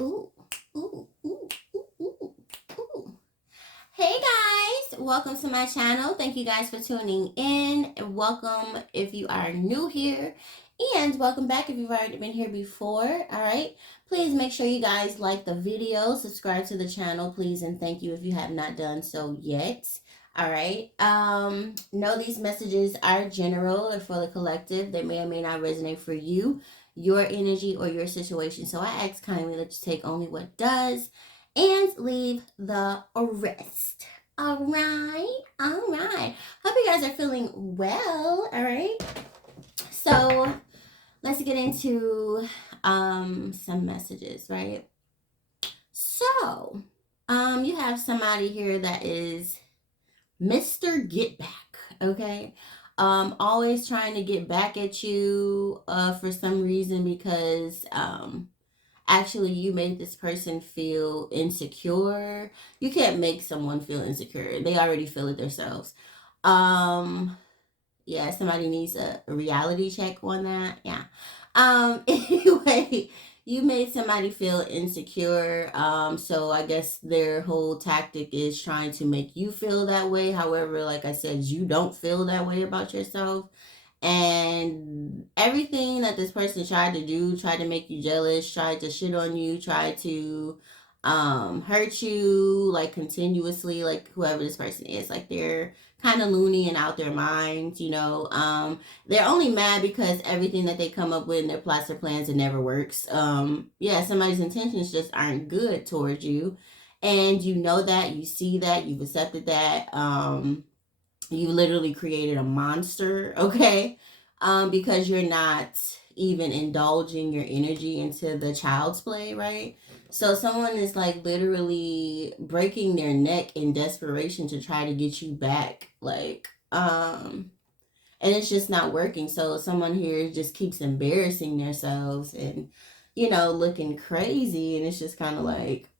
Ooh, ooh, ooh, ooh, ooh, ooh. Hey guys, welcome to my channel. Thank you guys for tuning in. Welcome if you are new here, and welcome back if you've already been here before. All right, please make sure you guys like the video, subscribe to the channel, please, and thank you if you have not done so yet. All right. Know these messages are general or for the collective. They may or may not resonate for you, your energy, or your situation. So I ask kindly that you take only what does and leave the rest. All right. All right. Hope you guys are feeling well. All right. So let's get into some messages, right? So, you have somebody here that is Mr. Get Back, okay? Always trying to get back at you for some reason because actually you made this person feel insecure. You can't make someone feel insecure. They already feel it themselves. Um yeah, somebody needs a reality check on that. Yeah. Anyway, you made somebody feel insecure. So I guess their whole tactic is trying to make you feel that way. However, like I said, you don't feel that way about yourself. And everything that this person tried to make you jealous, tried to shit on you, tried to hurt you like continuously, like whoever this person is, like they're kind of loony and out their minds, they're only mad because everything that they come up with in their plots or plans, it never works. Yeah, somebody's intentions just aren't good towards you, and you know that, you see that, you've accepted that. You literally created a monster, okay? Because you're not even indulging your energy into the child's play, right? So someone is like literally breaking their neck in desperation to try to get you back, and it's just not working. So someone here just keeps embarrassing themselves and, looking crazy, and it's just kind of like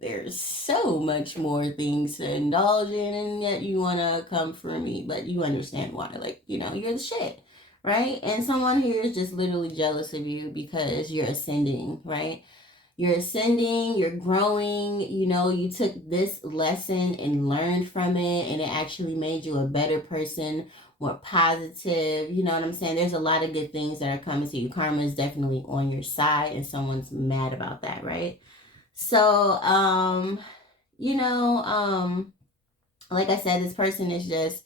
there's so much more things to indulge in, and yet you want to come for me, but you understand why. Like, you're the shit, right? And someone here is just literally jealous of you because you're ascending, right? You're ascending, you're growing, you took this lesson and learned from it, and it actually made you a better person, more positive. You know what I'm saying? There's a lot of good things that are coming to you. Karma is definitely on your side, and someone's mad about that, right? So, you know, like I said, this person is just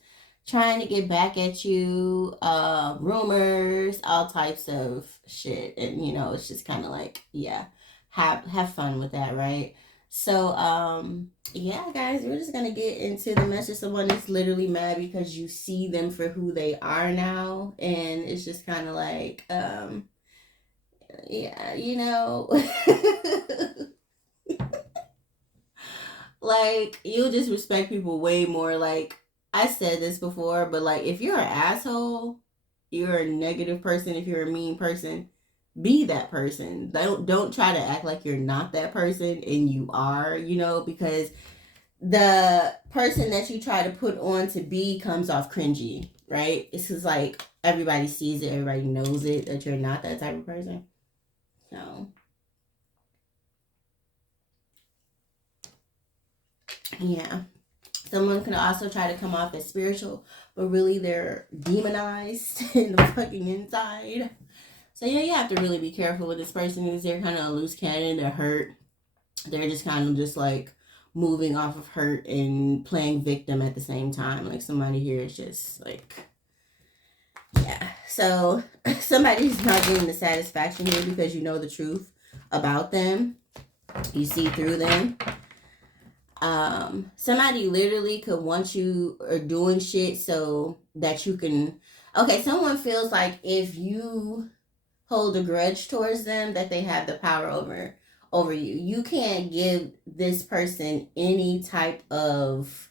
trying to get back at you, rumors, all types of shit. And, it's just kind of like, yeah, have fun with that, right? So, yeah, guys, we're just gonna get into the message. Someone is literally mad because you see them for who they are now, and it's just kind of like, yeah, like, you just respect people way more. Like, I said this before, but like, if you're an asshole, you're a negative person, if you're a mean person, be that person. Don't try to act like you're not that person and you are, because the person that you try to put on to be comes off cringy, right? It's just like everybody sees it, everybody knows it, that you're not that type of person. So yeah. Someone can also try to come off as spiritual, but really they're demonized in the fucking inside. So yeah, you have to really be careful with this person because they're kind of a loose cannon. They're hurt. They're just kind of just like moving off of hurt and playing victim at the same time. Like, somebody here is just like, yeah. So somebody's not getting the satisfaction here because you know the truth about them. You see through them. Somebody literally could want you or doing shit so that you can, okay, someone feels like if you hold a grudge towards them, that they have the power over you. You can't give this person any type of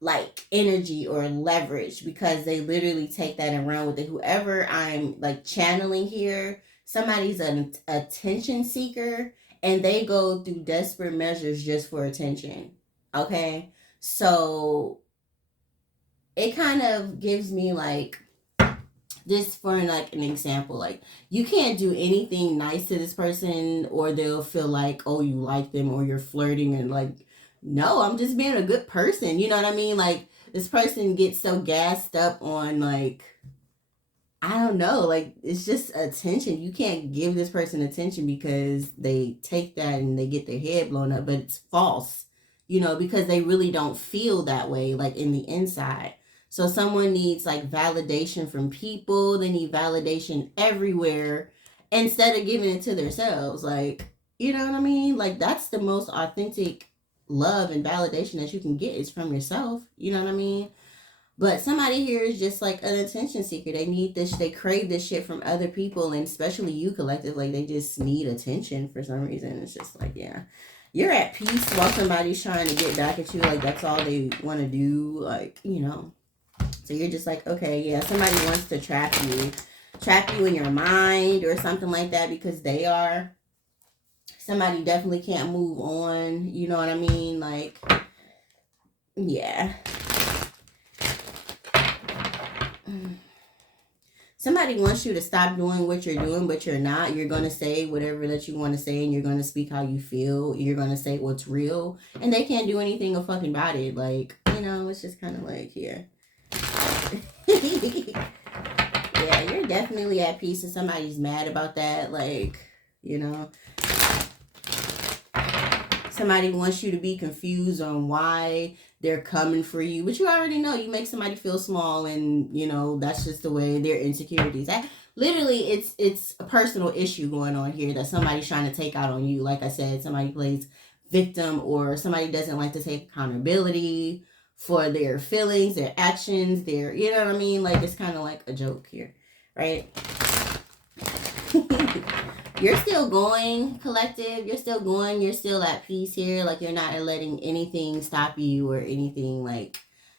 like energy or leverage because they literally take that and run with it. Whoever I'm like channeling here, somebody's an attention seeker, and they go through desperate measures just for attention. Okay? So it kind of gives me like This for like an example, like you can't do anything nice to this person or they'll feel like, oh, you like them or you're flirting and like, no, I'm just being a good person. You know what I mean? Like this person gets so gassed up on like, I don't know, like it's just attention. You can't give this person attention because they take that and they get their head blown up, but it's false, you know, because they really don't feel that way, like in the inside. So someone needs like validation from people, they need validation everywhere instead of giving it to themselves. Like, you know what I mean? Like that's the most authentic love and validation that you can get is from yourself. You know what I mean? But somebody here is just like an attention seeker. They need this, they crave this shit from other people, and especially you collective. Like they just need attention for some reason. It's just like, yeah, you're at peace while somebody's trying to get back at you. Like that's all they want to do. Like, you know. So you're just like, okay, yeah, somebody wants to trap you in your mind or something like that because they are. Somebody definitely can't move on. You know what I mean? Like, yeah. Somebody wants you to stop doing what you're doing, but you're not. You're going to say whatever that you want to say, and you're going to speak how you feel. You're going to say what's real, and they can't do anything fucking about it. Like, you know, it's just kind of like, yeah. Yeah, you're definitely at peace and somebody's mad about that. Like, you know, somebody wants you to be confused on why they're coming for you, but you already know you make somebody feel small, and you know that's just the way their insecurities. Literally, it's a personal issue going on here that somebody's trying to take out on you. Like I said, somebody plays victim, or somebody doesn't like to take accountability for their feelings, their actions, their, you know what I mean? Like it's kind of like a joke here, right? You're still going, collective. You're still going. You're still at peace here. Like you're not letting anything stop you or anything like,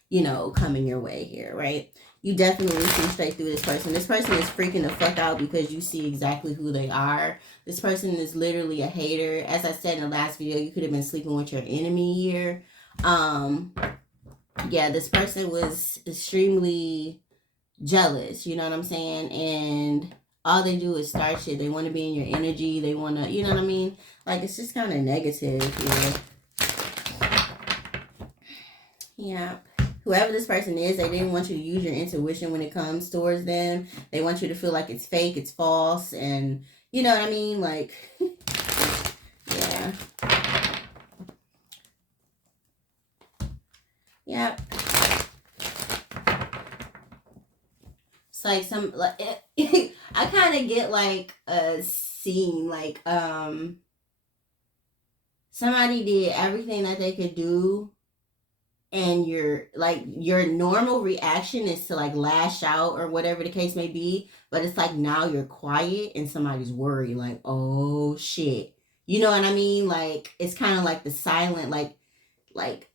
you know, coming your way here, right? You definitely see straight through this person. This person is freaking the fuck out because you see exactly who they are. This person is literally a hater. As I said in the last video, you could have been sleeping with your enemy here. Yeah, this person was extremely jealous, you know what I'm saying? And all they do is start shit. They want to be in your energy. They want to, you know what I mean? Like, it's just kind of negative here. Yeah. Whoever this person is, they didn't want you to use your intuition when it comes towards them. They want you to feel like it's fake, it's false, and you know what I mean? Like, yeah. Yep. It's like some, like, I kind of get like a scene, like, somebody did everything that they could do, and your normal reaction is to like lash out or whatever the case may be, but it's like now you're quiet and somebody's worried, like, oh shit, you know what I mean? Like it's kind of like the silent, like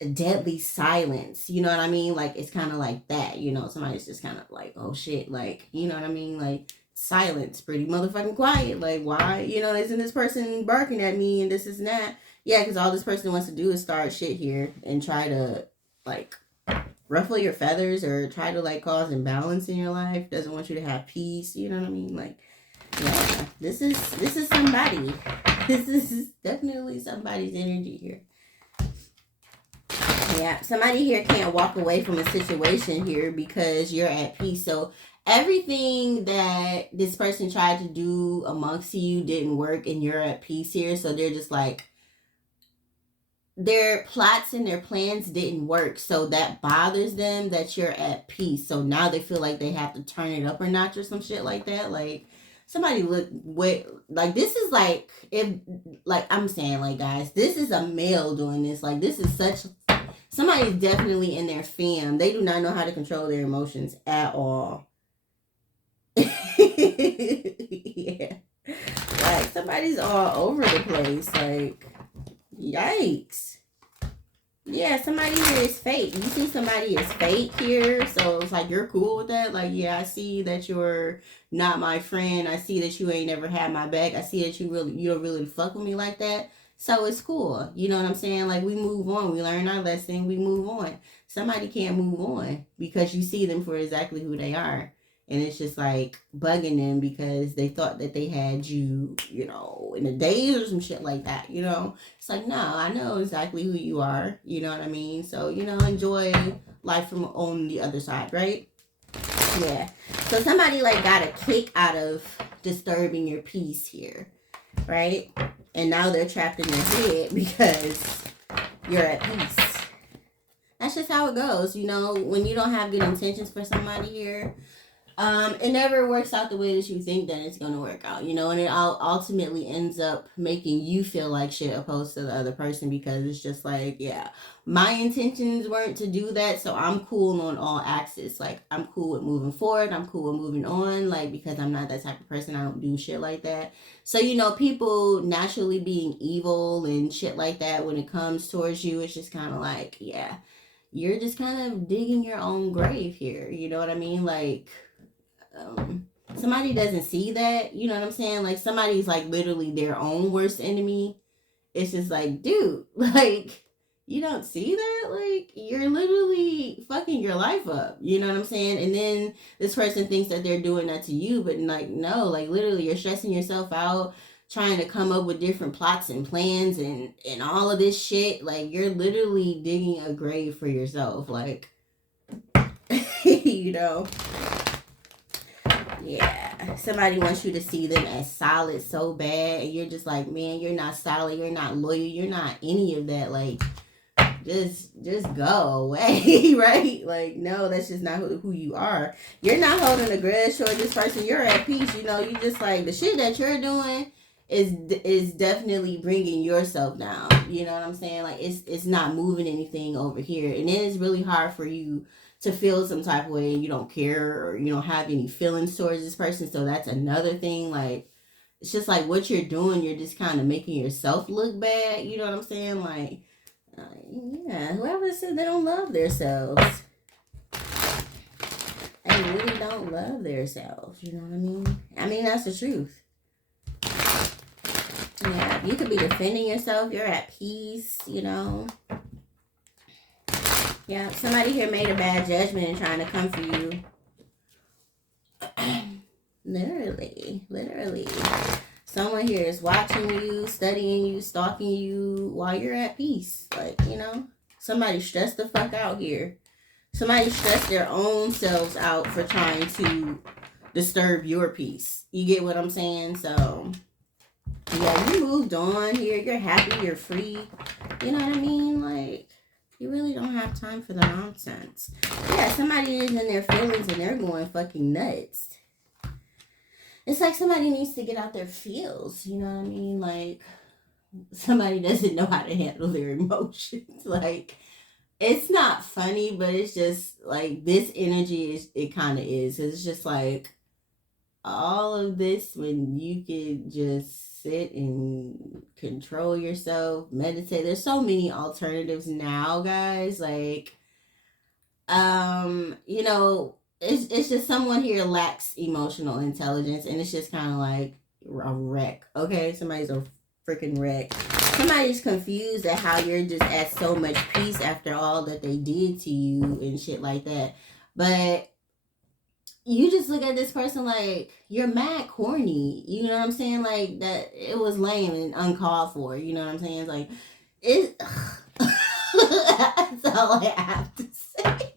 a deadly silence, you know what I mean? Like it's kind of like that, you know, somebody's just kind of like, oh shit, like, you know what I mean? Like silence, pretty motherfucking quiet. Like, why, you know, isn't this person barking at me and this is that? Yeah, because all this person wants to do is start shit here and try to like ruffle your feathers or try to like cause imbalance in your life. Doesn't want you to have peace, you know what I mean? Like, yeah, this is somebody. This is definitely somebody's energy here. Yeah, somebody here can't walk away from a situation here because you're at peace. So everything that this person tried to do amongst you didn't work and you're at peace here. So they're just like, their plots and their plans didn't work. So that bothers them that you're at peace. So now they feel like they have to turn it up a notch or some shit like that. Like somebody look, wait, like this is like, if, like I'm saying, like guys, this is a male doing this. Like this is such, somebody's definitely in their fam. They do not know how to control their emotions at all. Yeah. Like somebody's all over the place. Like, yikes. Yeah, somebody here is fake. You see somebody is fake here. So it's like you're cool with that. Like, yeah, I see that you're not my friend. I see that you ain't never had my back. I see that you don't really fuck with me like that. So it's cool. You know what I'm saying? Like we move on. We learn our lesson. We move on. Somebody can't move on because you see them for exactly who they are. And it's just like bugging them because they thought that they had you, you know, in a daze or some shit like that, you know? It's like, no, I know exactly who you are, you know what I mean? So, you know, enjoy life from on the other side, right? Yeah. So somebody like got a kick out of disturbing your peace here, right? And now they're trapped in their head because you're at peace. That's just how it goes, you know, when you don't have good intentions for somebody here. It never works out the way that you think that it's gonna work out, you know, and it ultimately ends up making you feel like shit opposed to the other person because it's just like, yeah, my intentions weren't to do that, so I'm cool on all axes. Like, I'm cool with moving forward, I'm cool with moving on, like, because I'm not that type of person, I don't do shit like that. So, you know, people naturally being evil and shit like that when it comes towards you, it's just kind of like, yeah, you're just kind of digging your own grave here, you know what I mean? Like, somebody doesn't see that, you know what I'm saying? Like somebody's like literally their own worst enemy. It's just like, dude, like you don't see that? Like you're literally fucking your life up. You know what I'm saying? And then this person thinks that they're doing that to you, but like no, like literally you're stressing yourself out trying to come up with different plots and plans and all of this shit. Like you're literally digging a grave for yourself. Like you know. Yeah, somebody wants you to see them as solid so bad, and you're just like, man, you're not solid, you're not loyal, you're not any of that. Like, just go away, right? Like, no, that's just not who you are. You're not holding a grudge toward this person. You're at peace. You know, you just like the shit that you're doing is definitely bringing yourself down. You know what I'm saying? Like, it's not moving anything over here, and then it's really hard for you to feel some type of way and you don't care or you don't have any feelings towards this person. So that's another thing. Like it's just like what you're doing, you're just kind of making yourself look bad. You know what I'm saying? Like, yeah, whoever said they don't love themselves, they really don't love themselves. You know what I mean? I mean, that's the truth. Yeah, you could be defending yourself. You're at peace, you know. Yeah, somebody here made a bad judgment and trying to come for you. Literally. Someone here is watching you, studying you, stalking you while you're at peace. Like, you know, somebody stressed the fuck out here. Somebody stressed their own selves out for trying to disturb your peace. You get what I'm saying? So, yeah, you moved on here. You're happy. You're free. You know what I mean? Like, you really don't have time for the nonsense. Yeah, somebody is in their feelings and they're going fucking nuts. It's like somebody needs to get out their feels. You know what I mean? Like, somebody doesn't know how to handle their emotions. Like, it's not funny, but it's just like this energy is, it kind of is. It's just like all of this when you could just sit and control yourself, meditate. There's so many alternatives now, guys. Like, you know, it's just someone here lacks emotional intelligence, and it's just kind of like a wreck. Okay, somebody's a freaking wreck. Somebody's confused at how you're just at so much peace after all that they did to you and shit like that. But you just look at this person like you're mad corny. You know what I'm saying? Like that it was lame and uncalled for. You know what I'm saying? It's like it. That's all I have to say.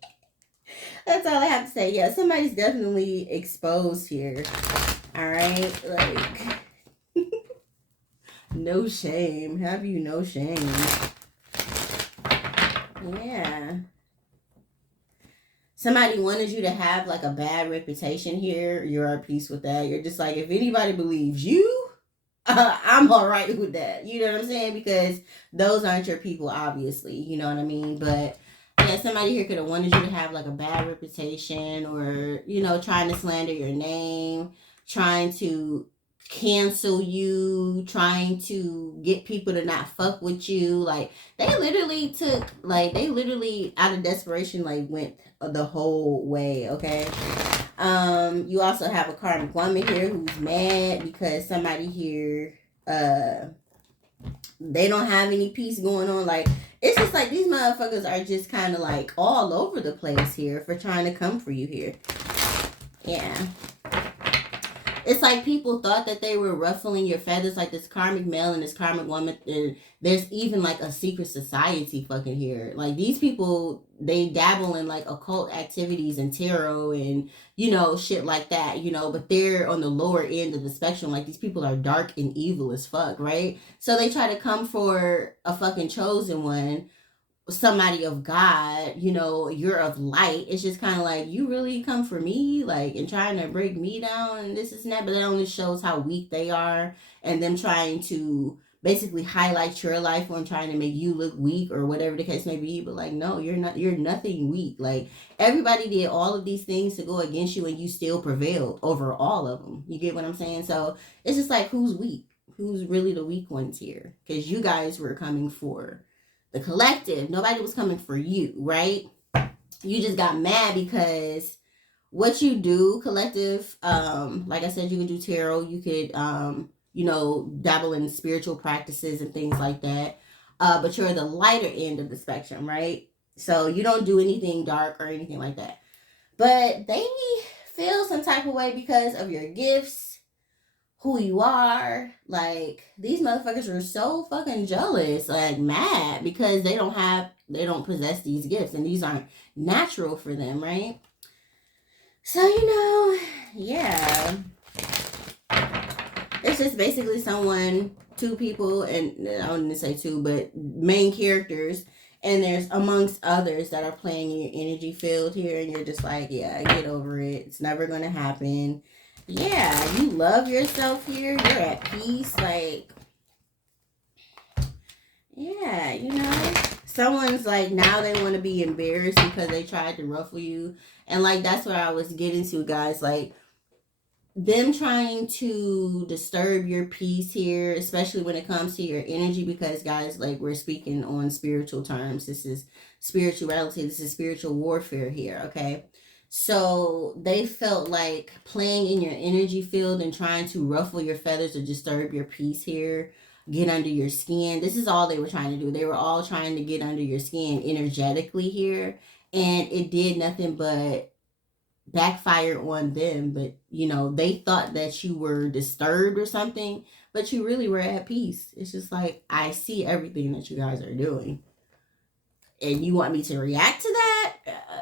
That's all I have to say. Yeah, somebody's definitely exposed here. All right, like no shame. Have you no shame? Yeah. Somebody wanted you to have like a bad reputation here. You're at peace with that. You're just like, if anybody believes you, I'm all right with that. You know what I'm saying? Because those aren't your people, obviously. You know what I mean? But yeah, somebody here could have wanted you to have like a bad reputation or, you know, trying to slander your name, trying to cancel you, trying to get people to not fuck with you. Like they literally out of desperation like went the whole way. Okay. You also have a karmic woman here who's mad because somebody here they don't have any peace going on. Like it's just like these motherfuckers are just kind of like all over the place here for trying to come for you here. Yeah. It's like people thought that they were ruffling your feathers, like this karmic male and this karmic woman. And there's even like a secret society fucking here. Like these people, they dabble in like occult activities and tarot and, you know, shit like that, you know, but they're on the lower end of the spectrum. Like these people are dark and evil as fuck, right? So they try to come for a fucking chosen one, somebody of God, you know, you're of light. It's just kind of like, you really come for me, like, and trying to break me down and this is that. But that only shows how weak they are, and them trying to basically highlight your life or trying to make you look weak or whatever the case may be. But like, no, you're not, you're nothing weak. Like, everybody did all of these things to go against you and you still prevailed over all of them. You get what I'm saying? So it's just like, who's weak? Who's really the weak ones here? Because you guys were coming for the collective. Nobody was coming for you, right? You just got mad because what you do, collective, like I said, you could do tarot, you could you know, dabble in spiritual practices and things like that. But you're the lighter end of the spectrum, right? So you don't do anything dark or anything like that. But they feel some type of way because of your gifts, who you are. Like, these motherfuckers are so fucking jealous, like mad, because they don't possess these gifts and these aren't natural for them, right? So, you know, yeah. It's just basically someone, two people, and I wouldn't say two, but main characters, and there's amongst others that are playing in your energy field here, and you're just like, yeah, get over it. It's never gonna happen. Yeah, you love yourself here. You're at peace. Like, yeah, you know, someone's like, now they want to be embarrassed because they tried to ruffle you. And like, that's what I was getting to, guys. Like, them trying to disturb your peace here, especially when it comes to your energy, because guys, like, we're speaking on spiritual terms. This is spirituality. This is spiritual warfare here, okay? So they felt like playing in your energy field and trying to ruffle your feathers or disturb your peace here, get under your skin. This is all they were trying to do. They were all trying to get under your skin energetically here. And it did nothing but backfire on them. But, you know, they thought that you were disturbed or something, but you really were at peace. It's just like, I see everything that you guys are doing. And you want me to react to that?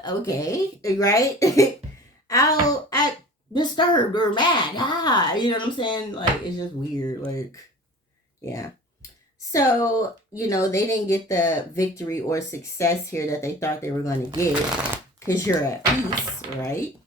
Okay, right? I'll act disturbed or mad. You know what I'm saying? Like, it's just weird. Like, yeah. So, you know, they didn't get the victory or success here that they thought they were going to get because you're at peace, right?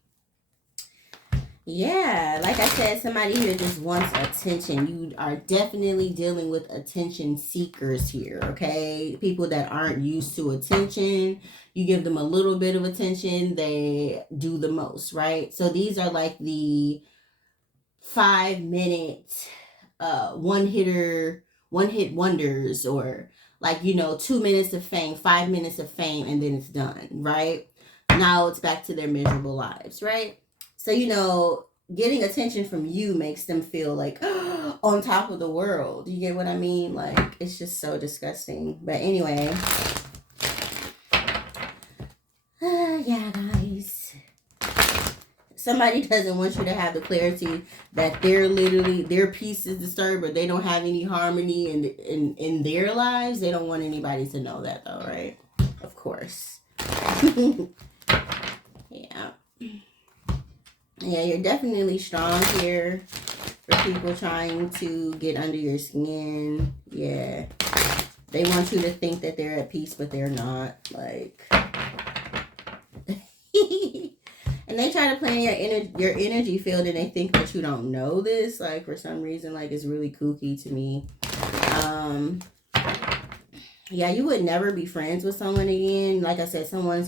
Yeah, like I said, somebody here just wants attention. You are definitely dealing with attention seekers here, okay? People that aren't used to attention. You give them a little bit of attention, they do the most, right? So these are like the 5-minute one hit wonders, or like, you know, 2 minutes of fame, 5 minutes of fame, and then it's done, right? Now it's back to their miserable lives, right? So, you know, getting attention from you makes them feel like on top of the world. You get what I mean? Like, it's just so disgusting. But anyway, yeah, guys. Somebody doesn't want you to have the clarity that they're literally, their peace is disturbed, or they don't have any harmony in their lives. They don't want anybody to know that, though, right? Of course. Yeah. Yeah, you're definitely strong here for people trying to get under your skin. Yeah. They want you to think that they're at peace, but they're not. Like, and they try to play in your energy field, and they think that you don't know this. Like, for some reason, like, it's really kooky to me. Yeah, you would never be friends with someone again. Like I said, someone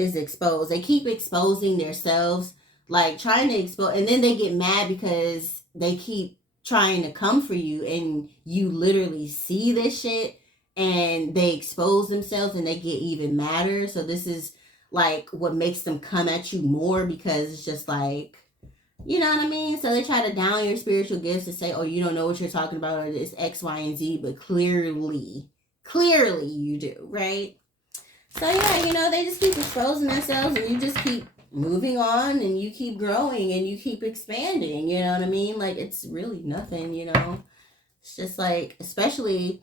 is exposed. They keep exposing themselves, like trying to expose, and then they get mad because they keep trying to come for you, and you literally see this shit, and they expose themselves, and they get even madder. So this is like what makes them come at you more, because it's just like, you know what I mean? So they try to down your spiritual gifts and say, oh, you don't know what you're talking about, or it's X, Y, and Z, but clearly you do, right? So yeah, you know, they just keep exposing themselves, and you just keep moving on, and you keep growing and you keep expanding, you know what I mean? Like, it's really nothing, you know? It's just like, especially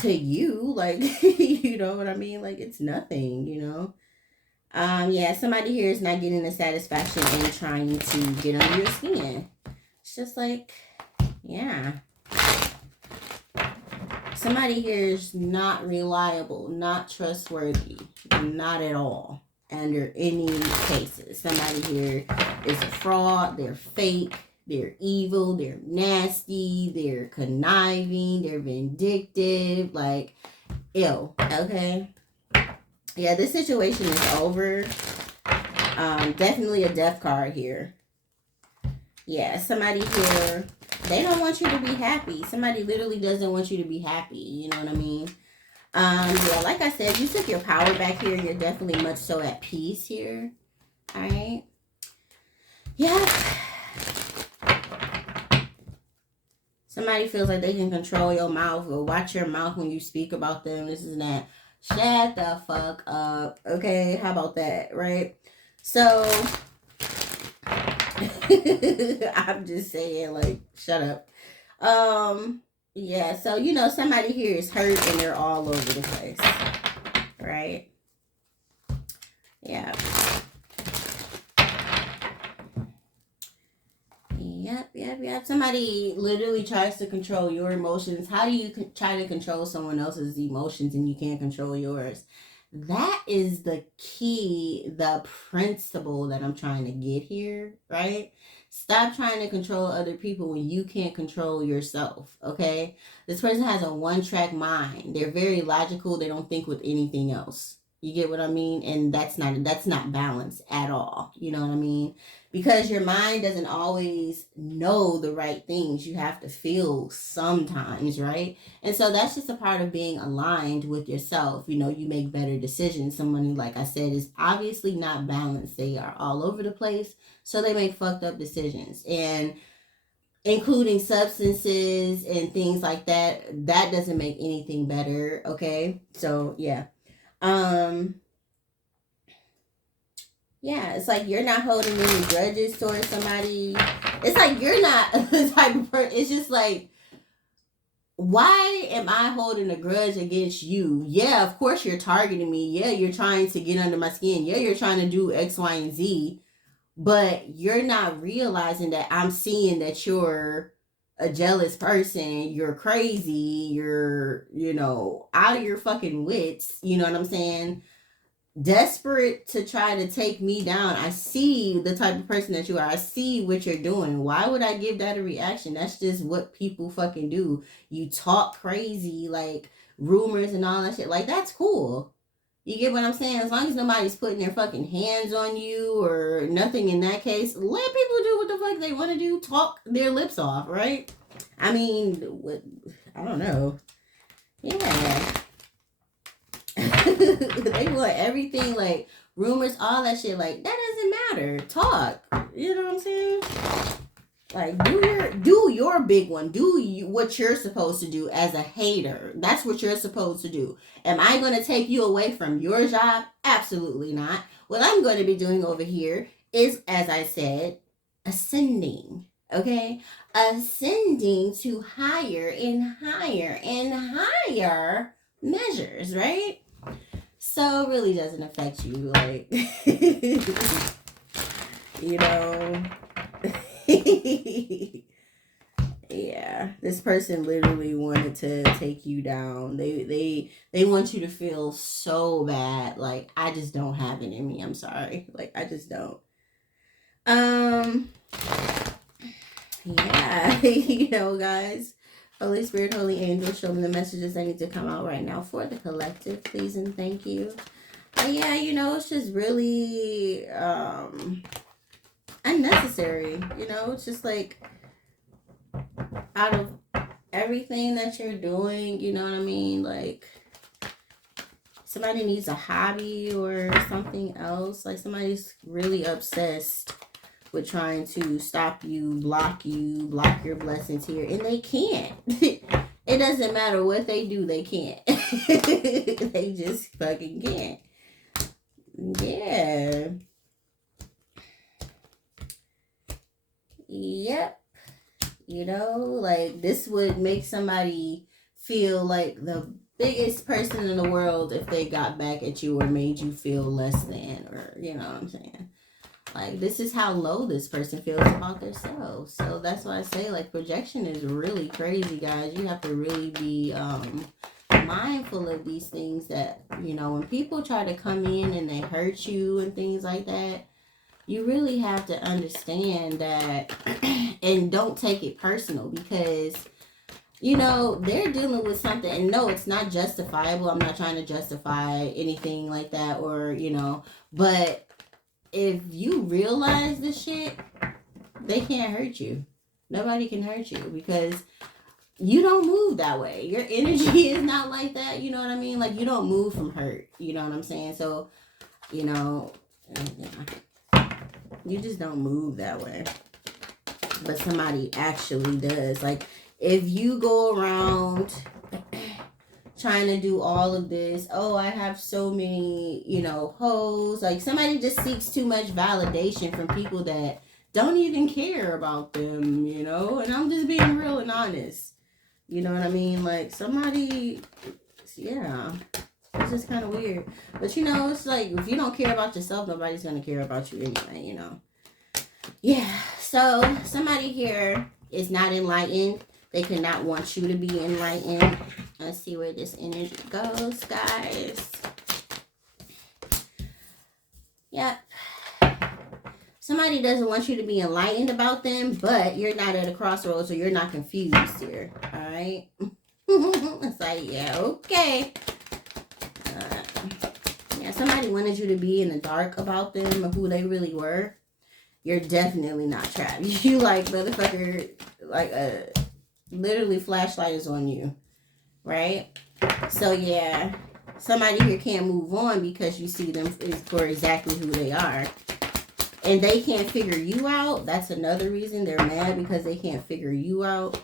to you, like, you know what I mean? Like, it's nothing, you know? Yeah, somebody here is not getting the satisfaction and trying to get under your skin. It's just like, yeah. Somebody here is not reliable, not trustworthy, not at all, under any cases. Somebody here is a fraud, they're fake, they're evil, they're nasty, they're conniving, they're vindictive, like, ill, okay? Yeah, this situation is over. Definitely a death card here. Yeah, somebody here, they don't want you to be happy. Somebody literally doesn't want you to be happy. You know what I mean? Yeah, like I said, you took your power back here. You're definitely much so at peace here. All right. Yeah. Somebody feels like they can control your mouth or watch your mouth when you speak about them. This is that. Shut the fuck up. Okay, how about that, right? So, I'm just saying, like, shut up. Yeah, so, you know, somebody here is hurt and they're all over the place, right? Yeah. Yep. Somebody literally tries to control your emotions. How do you try to control someone else's emotions and you can't control yours? That is the key, the principle that I'm trying to get here, right? Stop trying to control other people when you can't control yourself, okay? This person has a one-track mind. They're very logical. They don't think with anything else. You get what I mean? And that's not balance at all. You know what I mean? Because your mind doesn't always know the right things. You have to feel sometimes, right? And so that's just a part of being aligned with yourself. You know, you make better decisions. Someone, like I said, is obviously not balanced. They are all over the place. So they make fucked up decisions. And including substances and things like that, that doesn't make anything better. Okay. So yeah. Yeah, it's like you're not holding any grudges towards somebody. It's like you're not the type of person. It's just like, why am I holding a grudge against you? Yeah, of course you're targeting me. Yeah, you're trying to get under my skin. Yeah, you're trying to do X, Y, and Z. But you're not realizing that I'm seeing that you're a jealous person. You're crazy. You're, you know, out of your fucking wits. You know what I'm saying? Desperate to try to take me down. I see the type of person that you are. I see what you're doing. Why would I give that a reaction? That's just what people fucking do. You talk crazy, like rumors and all that shit. Like, that's cool. You get what I'm saying? As long as nobody's putting their fucking hands on you or nothing in that case, let people do what the fuck they want to do. Talk their lips off, right? I mean, what? I don't know. Yeah. They want everything, like rumors, all that shit. Like, that doesn't matter. Talk. You know what I'm saying? Like, do your big one. Do what you're supposed to do as a hater. That's what you're supposed to do. Am I going to take you away from your job? Absolutely not. What I'm going to be doing over here is, as I said, ascending. Okay? Ascending to higher and higher and higher measures, right? So it really doesn't affect you, like, you know. Yeah, this person literally wanted to take you down. They want you to feel so bad. Like, I just don't have it in me. I'm sorry. Like, I just don't. Yeah, you know, guys. Holy Spirit, Holy Angel, show me the messages that need to come out right now for the collective, please and thank you. But yeah, you know, it's just really unnecessary. You know, it's just like, out of everything that you're doing, you know what I mean? Like, somebody needs a hobby or something else. Like, somebody's really obsessed with trying to stop you, block your blessings here, and they can't. It doesn't matter what they do, they can't. They just fucking can't. Yeah. Yep. You know, like this would make somebody feel like the biggest person in the world if they got back at you or made you feel less than, or you know what I'm saying? Like this is how low this person feels about themselves. So that's why I say like projection is really crazy, guys. You have to really be mindful of these things that, you know, when people try to come in and they hurt you and things like that, you really have to understand that and don't take it personal because you know they're dealing with something, and no, it's not justifiable. I'm not trying to justify anything like that, or you know, but if you realize this shit, they can't hurt you. Nobody can hurt you because you don't move that way. Your energy is not like that. You know what I mean? Like you don't move from hurt. You know what I'm saying? So, you know, you just don't move that way. But somebody actually does. Like if you go around trying to do all of this, oh, I have so many, you know, hoes. Like somebody just seeks too much validation from people that don't even care about them, you know? And I'm just being real and honest. You know what I mean? Like somebody, yeah, it's just kind of weird. But you know, it's like if you don't care about yourself, nobody's going to care about you anyway, you know? Yeah, so somebody here is not enlightened. They cannot want you to be enlightened. Let's see where this energy goes, guys. Yep. Somebody doesn't want you to be enlightened about them, but you're not at a crossroads or you're not confused here. All right? It's like, yeah, okay. Yeah, somebody wanted you to be in the dark about them or who they really were. You're definitely not trapped. You like, motherfucker, like literally flashlight is on you. Right? So, yeah. Somebody here can't move on because you see them for exactly who they are. And they can't figure you out. That's another reason they're mad, because they can't figure you out.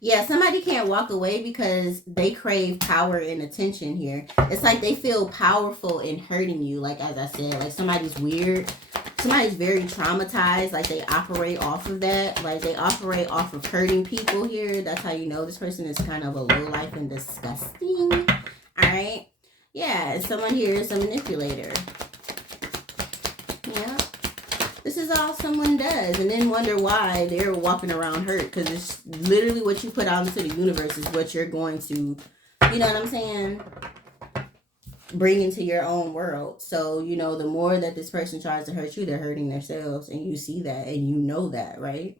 Yeah, somebody can't walk away because they crave power and attention here. It's like they feel powerful in hurting you. Like, as I said, like somebody's weird. Somebody's very traumatized. Like they operate off of that. Like they operate off of hurting people here. That's how you know this person is kind of a low life and disgusting. All right. Yeah, someone here is a manipulator. Yeah. This is all someone does, and then wonder why they're walking around hurt, because it's literally what you put out into the universe is what you're going to, you know what I'm saying, bring into your own world. So, you know, the more that this person tries to hurt you, they're hurting themselves, and you see that, and you know that, right?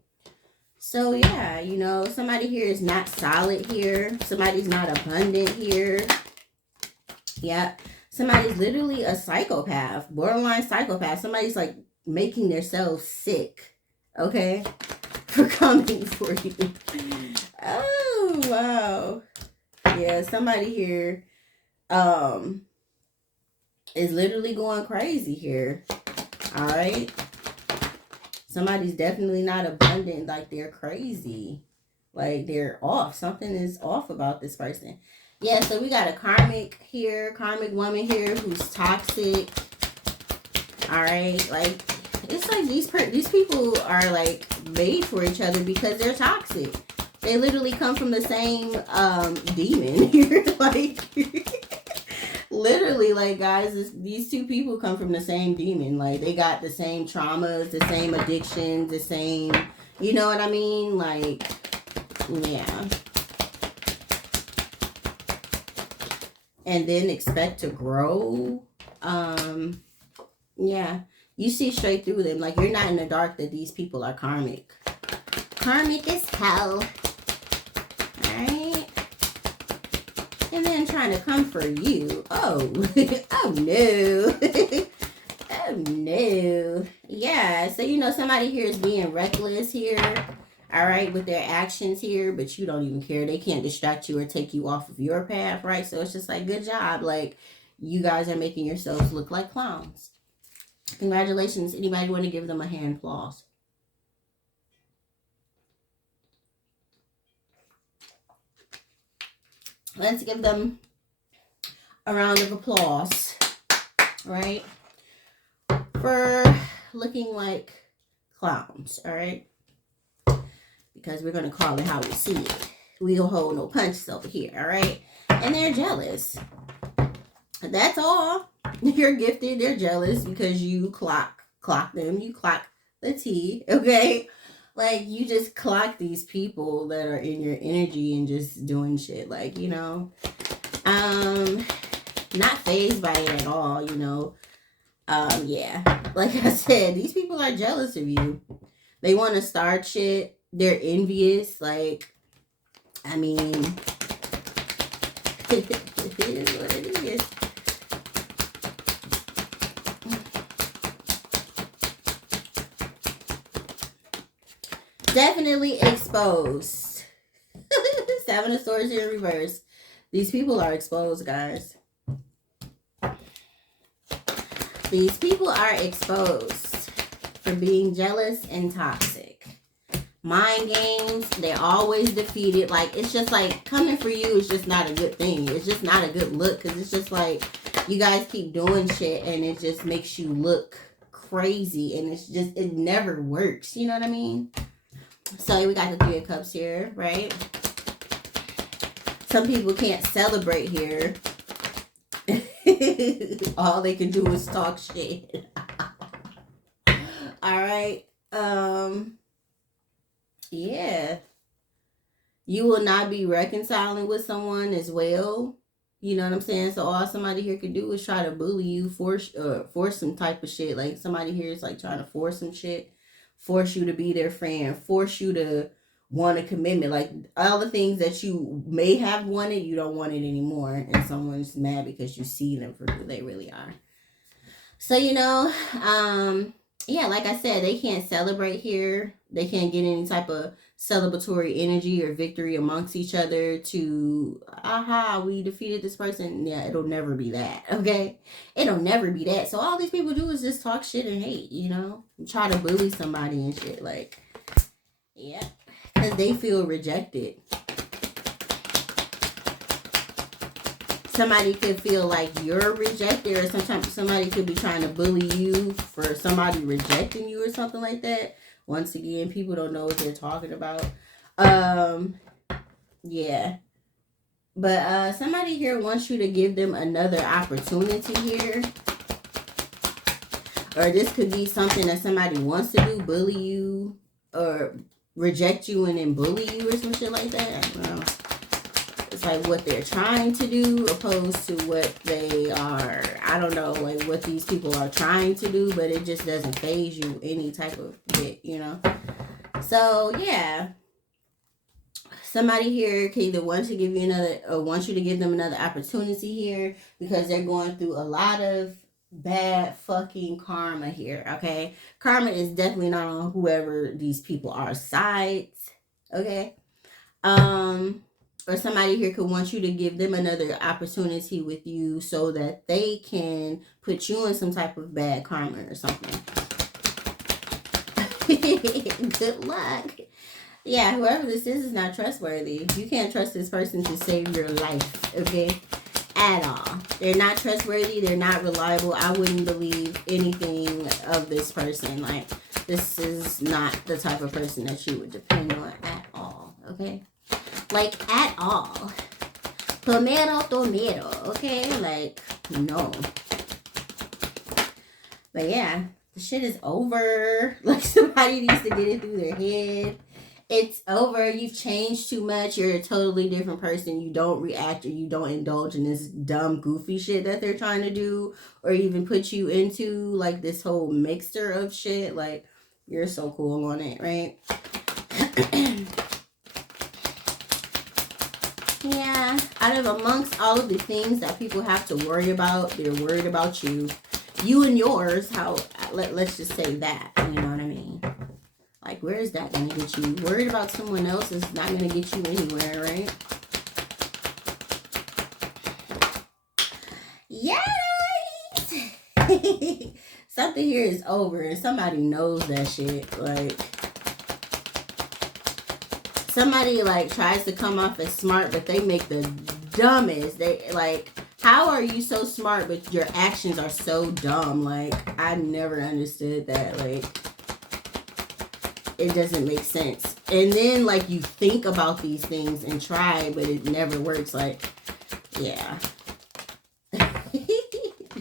So, yeah, you know, somebody here is not solid here. Somebody's not abundant here. Yeah. Somebody's literally a psychopath, borderline psychopath. Somebody's like making themselves sick, okay, for coming for you. Oh, wow. Yeah, somebody here is literally going crazy here. All right. Somebody's definitely not abundant. Like they're crazy. Like they're off. Something is off about this person. Yeah, so we got a karmic here, karmic woman here who's toxic. All right, like it's like these people are like made for each other because they're toxic. They literally come from the same demon here. Like literally, like guys, these two people come from the same demon. Like they got the same traumas, the same addictions, the same, you know what I mean? Like, yeah. And then expect to grow. Yeah. You see straight through them. Like you're not in the dark that these people are karmic. Karmic is hell. Alright. And then trying to come for you. Oh. Oh no. Oh no. Yeah. So you know somebody here is being reckless here. All right, with their actions here, but you don't even care. They can't distract you or take you off of your path, right? So it's just like, good job. Like, you guys are making yourselves look like clowns. Congratulations. Anybody want to give them a hand applause? Let's give them a round of applause, right? For looking like clowns, all right? Because we're going to call it how we see it. We don't hold no punches over here, all right? And they're jealous. That's all. You're gifted, they're jealous because you clock them. You clock the T, okay? Like, you just clock these people that are in your energy and just doing shit. Like, you know, not fazed by it at all, you know. Yeah. Like I said, these people are jealous of you. They want to start shit. They're envious. Like, I mean, it is what it is. Definitely exposed. 7 of Swords here in reverse. These people are exposed, guys. These people are exposed for being jealous and toxic. Mind games, they're always defeated. Like, it's just like, coming for you is just not a good thing. It's just not a good look, because it's just like, you guys keep doing shit and it just makes you look crazy, and it's just, it never works. You know what I mean? So we got the 3 of Cups here, right? Some people can't celebrate here. All they can do is talk shit. All right. Yeah. You will not be reconciling with someone as well. You know what I'm saying? So all somebody here could do is try to bully you, force some type of shit. Like, somebody here is like trying to force some shit. Force you to be their friend. Force you to want a commitment. Like, all the things that you may have wanted, you don't want it anymore. And someone's mad because you see them for who they really are. So, you know, yeah, like I said, they can't celebrate here. They can't get any type of celebratory energy or victory amongst each other to, aha, we defeated this person. Yeah, it'll never be that, okay? It'll never be that. So all these people do is just talk shit and hate, you know? Try to bully somebody and shit. Like, yeah. Because they feel rejected. Somebody could feel like you're rejected, or sometimes somebody could be trying to bully you for somebody rejecting you or something like that. Once again, people don't know what they're talking about. Yeah. But somebody here wants you to give them another opportunity here. Or this could be something that somebody wants to do, bully you, or reject you and then bully you or some shit like that. I don't know. It's like what they're trying to do opposed to what they are. I don't know, like what these people are trying to do, but it just doesn't faze you any type of bit, you know? So, yeah. Somebody here can either want to give you another, or want you to give them another opportunity here, because they're going through a lot of bad fucking karma here, okay? Karma is definitely not on whoever these people are sides, okay? Or somebody here could want you to give them another opportunity with you so that they can put you in some type of bad karma or something. Good luck. Yeah, whoever this is not trustworthy. You can't trust this person to save your life, okay? At all. They're not trustworthy. They're not reliable. I wouldn't believe anything of this person. Like, this is not the type of person that you would depend on at all, okay? Like, at all. Tomato, okay? Like, no. But yeah, the shit is over. Like, somebody needs to get it through their head. It's over. You've changed too much. You're a totally different person. You don't react, or you don't indulge in this dumb, goofy shit that they're trying to do, or even put you into, like, this whole mixture of shit. Like, you're so cool on it, right? Yeah, out of amongst all of the things that people have to worry about, they're worried about you. You and yours, let's just say that, you know what I mean? Like, where is that going to get you? Worried about someone else is not going to get you anywhere, right? Yes! Something here is over, and somebody knows that shit. Like, somebody, like, tries to come off as smart, but they make the dumbest. They, like, how are you so smart, but your actions are so dumb? Like, I never understood that. Like, it doesn't make sense. And then like you think about these things and try, but it never works. Like, yeah.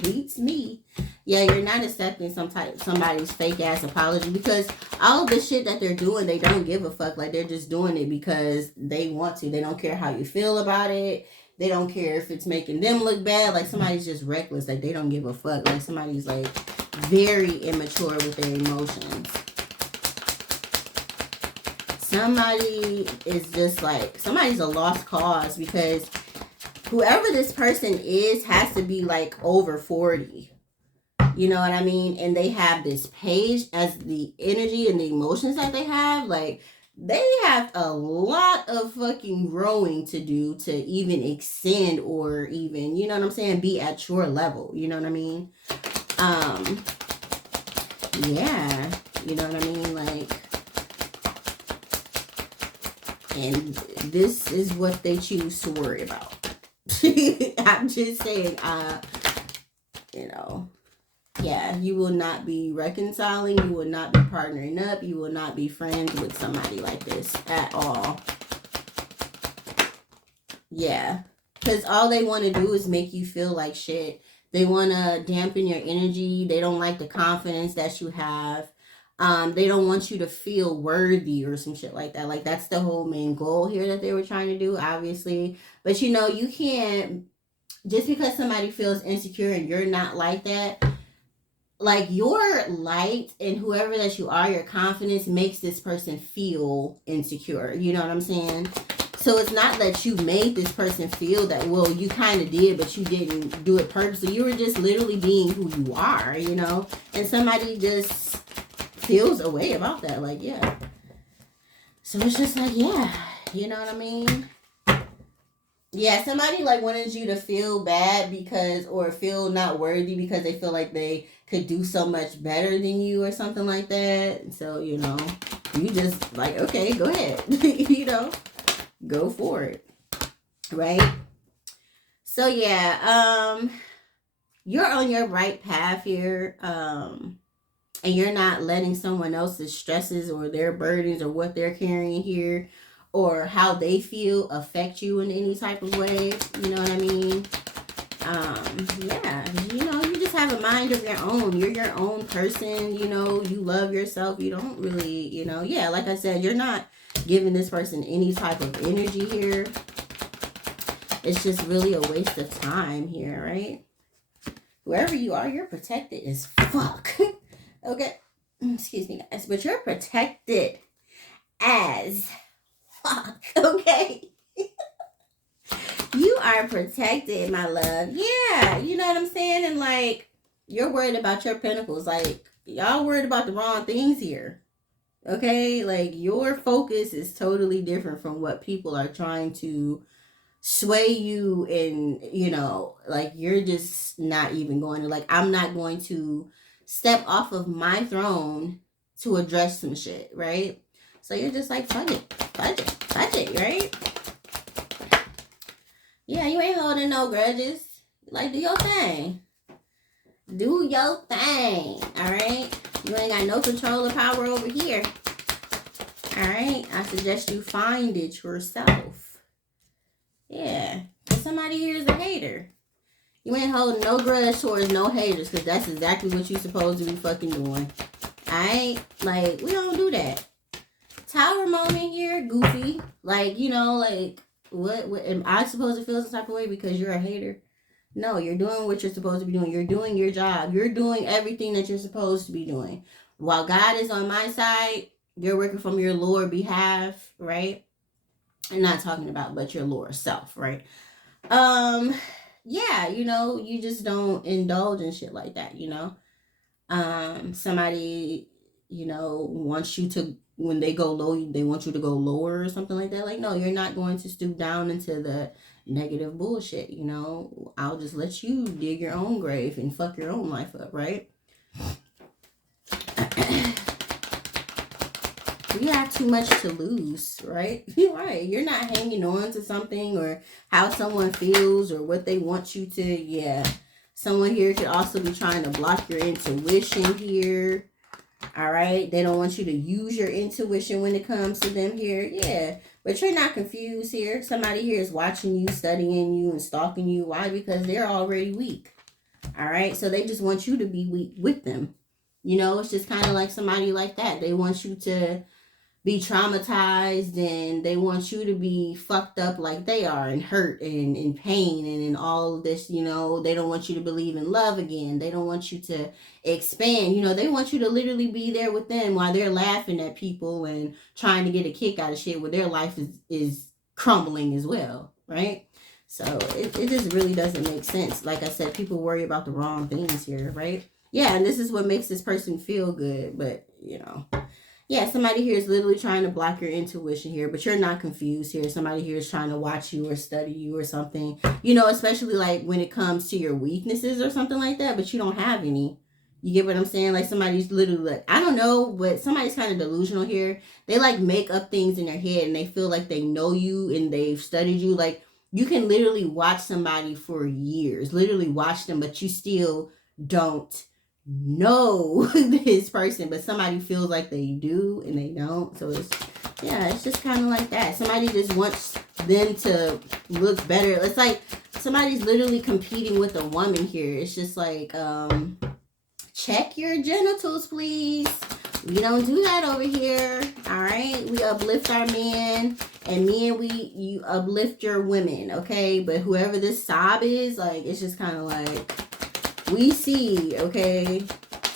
Beats me. Yeah, you're not accepting somebody's fake ass apology, because all the shit that they're doing, they don't give a fuck. Like, they're just doing it because they want to. They don't care how you feel about it. They don't care if it's making them look bad. Like, somebody's just reckless. Like, they don't give a fuck. Like, somebody's like very immature with their emotions. Somebody is just like, somebody's a lost cause, because whoever this person is has to be like over 40. You know what I mean? And they have this page as the energy and the emotions that they have. Like, they have a lot of fucking growing to do to even extend or even, you know what I'm saying, be at your level. You know what I mean? Yeah. You know what I mean? Like, and this is what they choose to worry about. I'm just saying, you know, yeah, you will not be reconciling. You will not be partnering up. You will not be friends with somebody like this at all. Yeah, because all they want to do is make you feel like shit. They want to dampen your energy. They don't like the confidence that you have. They don't want you to feel worthy or some shit like that. Like, that's the whole main goal here that they were trying to do, obviously. But, you know, you can't, just because somebody feels insecure and you're not like that, like, your light and whoever that you are, your confidence makes this person feel insecure. You know what I'm saying? So it's not that you made this person feel that, well, you kind of did, but you didn't do it purposely. You were just literally being who you are, you know? And somebody just feels a way about that. Like, yeah. So it's just like, yeah. You know what I mean? Yeah, somebody like wanted you to feel bad because, or feel not worthy because they feel like they could do so much better than you or something like that. So, you know, you just like, okay, go ahead. You know, go for it. Right? So yeah, you're on your right path here. And you're not letting someone else's stresses or their burdens or what they're carrying here or how they feel affect you in any type of way. You know what I mean? Yeah, you know, you just have a mind of your own. You're your own person, you know, you love yourself. You don't really, you know, yeah, like I said, you're not giving this person any type of energy here. It's just really a waste of time here, right? Wherever you are, you're protected as fuck. Okay? Excuse me, guys, but you're protected as fuck, okay? You are protected, my love. Yeah, you know what I'm saying? And like, you're worried about your pinnacles. Like, y'all worried about the wrong things here. Okay? Like, your focus is totally different from what people are trying to sway you. And, you know, like, you're just not even going to, like, I'm not going to step off of my throne to address some shit, right? So you're just like, fuck it, right? Yeah, you ain't holding no grudges. Like, do your thing. Do your thing, all right? You ain't got no control or power over here. All right? I suggest you find it yourself. Yeah. If somebody here is a hater, you ain't holding no grudge towards no haters, because that's exactly what you're supposed to be fucking doing. All right? Like, we don't do that. Tower moment here, goofy. Like, you know, like, what am I supposed to feel some type of way because you're a hater? No, you're doing what you're supposed to be doing. You're doing your job. You're doing everything that you're supposed to be doing. While God is on my side, you're working from your lower behalf, right? I'm not talking about, but your lower self, right? Yeah, you know, you just don't indulge in shit like that, you know? Somebody, you know, wants you to, when they go low, they want you to go lower or something like that. Like, no, you're not going to stoop down into the negative bullshit, you know? I'll just let you dig your own grave and fuck your own life up, right? You have too much to lose, right? Right. You're not hanging on to something or how someone feels or what they want you to. Yeah. Someone here could also be trying to block your intuition here. All right. They don't want you to use your intuition when it comes to them here. Yeah. But you're not confused here. Somebody here is watching you, studying you, and stalking you. Why? Because they're already weak. All right. So they just want you to be weak with them. You know, it's just kind of like somebody like that. They want you to be traumatized, and they want you to be fucked up like they are, and hurt and in pain and in all of this. You know, they don't want you to believe in love again. They don't want you to expand. You know, they want you to literally be there with them while they're laughing at people and trying to get a kick out of shit where their life is crumbling as well, right? So it just really doesn't make sense. Like I said, people worry about the wrong things here, right? Yeah, and this is what makes this person feel good, but you know, yeah, somebody here is literally trying to block your intuition here, but you're not confused here. Somebody here is trying to watch you or study you or something, you know, especially like when it comes to your weaknesses or something like that, but you don't have any. You get what I'm saying? Like somebody's literally like, I don't know, but somebody's kind of delusional here. They like make up things in their head and they feel like they know you and they've studied you. Like you can literally watch somebody for years, literally watch them, but you still don't know this person, but somebody feels like they do and they don't. So it's, yeah, it's just kind of like that. Somebody just wants them to look better. It's like somebody's literally competing with a woman here. It's just like, check your genitals, please. We don't do that over here. All right, we uplift our men, and men, you uplift your women, okay? But whoever this sob is, like, it's just kind of like, we see, okay,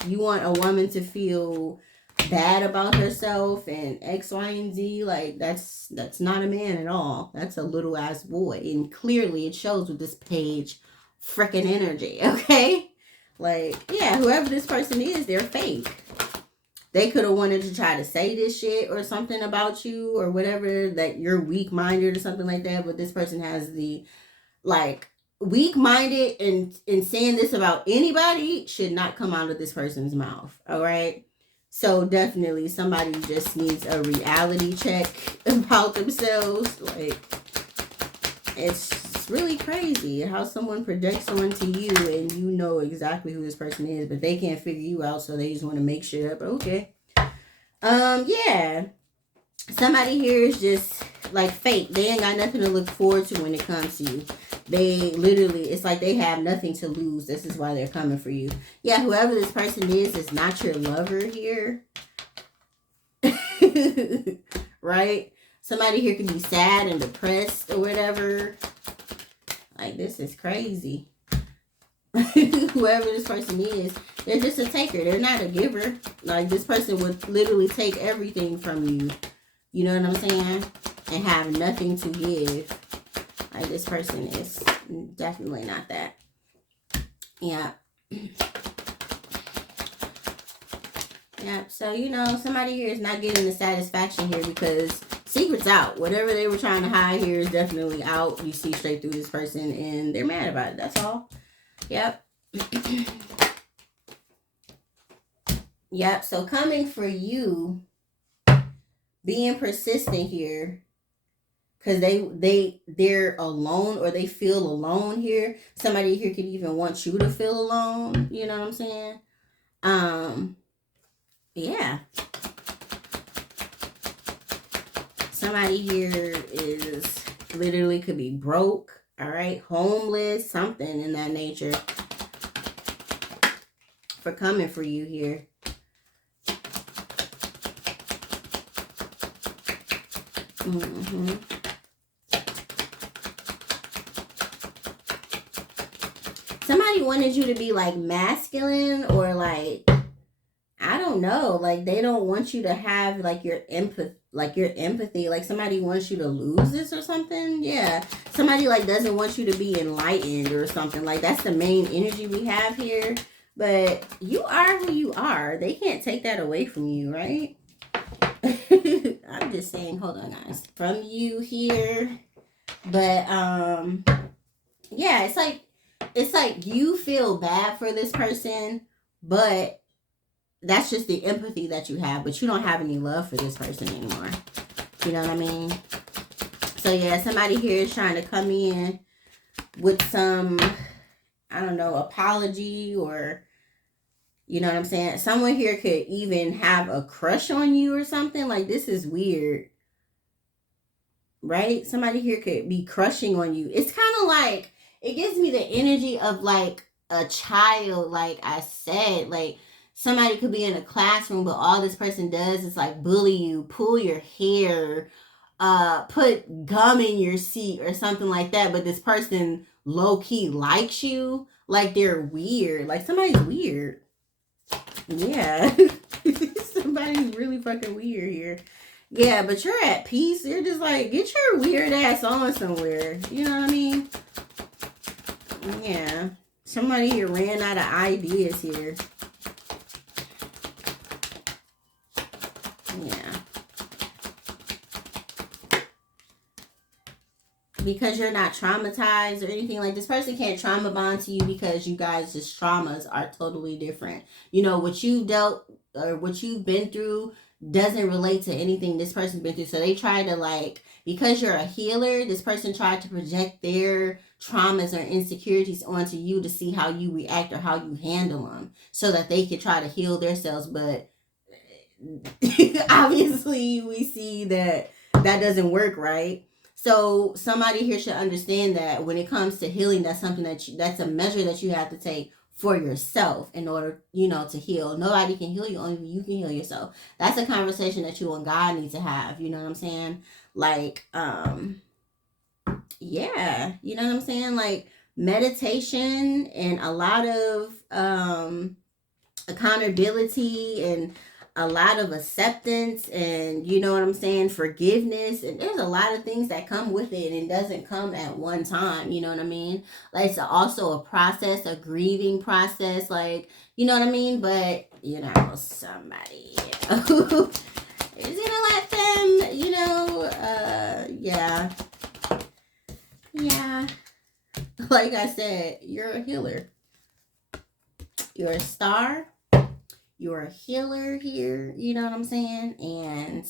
you want a woman to feel bad about herself and X, Y, and Z. Like, that's not a man at all. That's a little ass boy. And clearly it shows with this page freaking energy, okay? Like, yeah, whoever this person is, they're fake. They could have wanted to try to say this shit or something about you or whatever, that you're weak-minded or something like that, but this person has the, like, weak-minded and saying this about anybody should not come out of this person's mouth. All right, so definitely somebody just needs a reality check about themselves. Like, it's really crazy how someone projects someone to you and you know exactly who this person is, but they can't figure you out, so they just want to make shit up. Okay. Yeah, somebody here is just like fake. They ain't got nothing to look forward to when it comes to you. They literally, it's like they have nothing to lose. This is why they're coming for you. Yeah, whoever this person is not your lover here. Right? Somebody here can be sad and depressed or whatever. Like, this is crazy. Whoever this person is, they're just a taker. They're not a giver. Like, this person would literally take everything from you. You know what I'm saying? And have nothing to give. Like, this person is definitely not that. Yeah. Yeah. So, you know, somebody here is not getting the satisfaction here because secret's out. Whatever they were trying to hide here is definitely out. You see straight through this person and they're mad about it. That's all. Yep. Yep. So coming for you, being persistent here, because they're alone or they feel alone here. Somebody here could even want you to feel alone. You know what I'm saying? Yeah. Somebody here is literally could be broke. All right, homeless, something in that nature. For coming for you here. Mm-hmm. Somebody wanted you to be like masculine or like, I don't know, like they don't want you to have like your empathy, like somebody wants you to lose this or something. Yeah, somebody like doesn't want you to be enlightened or something. Like that's the main energy we have here. But you are who you are. They can't take that away from you, right? I'm just saying, hold on guys, from you here. But yeah, it's like you feel bad for this person, but that's just the empathy that you have, but you don't have any love for this person anymore. You know what I mean? So yeah, somebody here is trying to come in with some, I don't know, apology or You know what I'm saying? Someone here could even have a crush on you or something. Like, this is weird. Right? Somebody here could be crushing on you. It's kind of like, it gives me the energy of like a child, like I said. Like, somebody could be in a classroom, but all this person does is like bully you, pull your hair, put gum in your seat or something like that. But this person low key likes you. Like, they're weird. Like, somebody's weird. Yeah. Somebody's really fucking weird here. Yeah, but you're at peace. You're just like, get your weird ass on somewhere. You know what I mean? Yeah. Somebody here ran out of ideas here. Yeah. Because you're not traumatized or anything, like, this person can't trauma bond to you because you guys' just traumas are totally different. You know, what you've dealt or what you've been through doesn't relate to anything this person's been through. So they try to, like, because you're a healer, this person tried to project their traumas or insecurities onto you to see how you react or how you handle them so that they could try to heal themselves. But obviously we see that that doesn't work, right? So somebody here should understand that when it comes to healing, that's something that's a measure that you have to take for yourself in order, to heal. Nobody can heal you, only you can heal yourself. That's a conversation that you and God need to have. You know what I'm saying? Like, yeah, you know what I'm saying? Like, meditation and a lot of accountability and a lot of acceptance and, you know what I'm saying, forgiveness, and there's a lot of things that come with it, and it doesn't come at one time. You know what I mean? Like, it's also a process, a grieving process, like, you know what I mean? But somebody is gonna let them, yeah, like I said, you're a healer, you're a star, you're a healer here, you know what I'm saying? And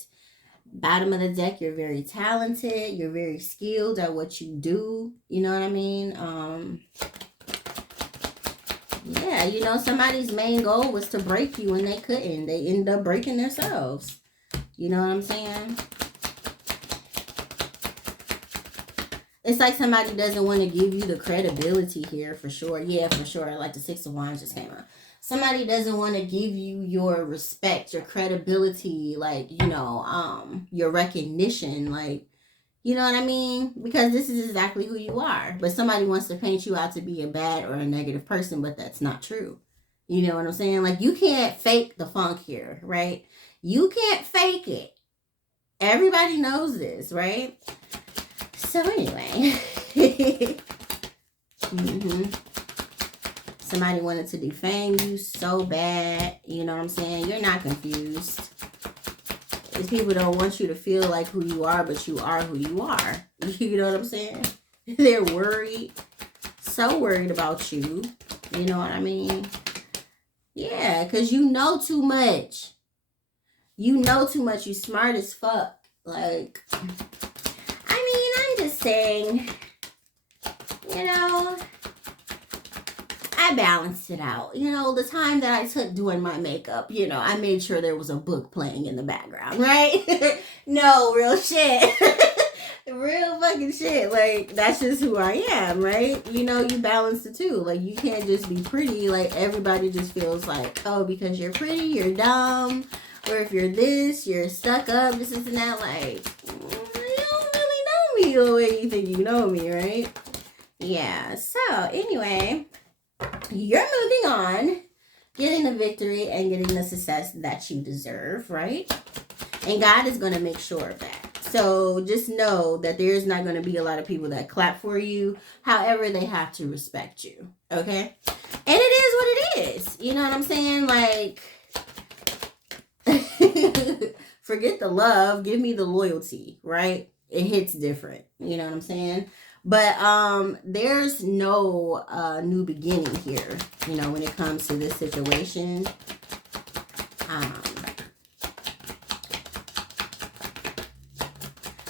bottom of the deck, you're very talented, you're very skilled at what you do, you know what I mean? Yeah, somebody's main goal was to break you and they couldn't. They ended up breaking themselves. You know what I'm saying? It's like somebody doesn't want to give you the credibility here, for sure. Yeah, for sure. Like the Six of Wands just came out. Somebody doesn't want to give you your respect, your credibility, like, your recognition, like, you know what I mean? Because this is exactly who you are. But somebody wants to paint you out to be a bad or a negative person, but that's not true. You know what I'm saying? Like, you can't fake the funk here, right? You can't fake it. Everybody knows this, right? So anyway. Somebody wanted to defame you so bad. You know what I'm saying? You're not confused. These people don't want you to feel like who you are, but you are who you are. You know what I'm saying? They're worried. So worried about you. You know what I mean? Yeah, because you know too much. You know too much. You smart as fuck. Like, I'm just saying, I balanced it out. The time that I took doing my makeup, I made sure there was a book playing in the background, right? No, real shit. Real fucking shit. Like, that's just who I am, right? You balance the two. Like, you can't just be pretty. Like, everybody just feels like, oh, because you're pretty, you're dumb. Or if you're this, you're stuck up, this and that. Like, you don't really know me the way you think you know me, right? Yeah, so anyway, you're moving on, getting the victory and getting the success that you deserve, right? And God is going to make sure of that. So just know that there's not going to be a lot of people that clap for you. However, they have to respect you, okay? And it is what it is. You know what I'm saying? Like, forget the love, give me the loyalty, right? It hits different. You know what I'm saying? But there's no new beginning here, when it comes to this situation.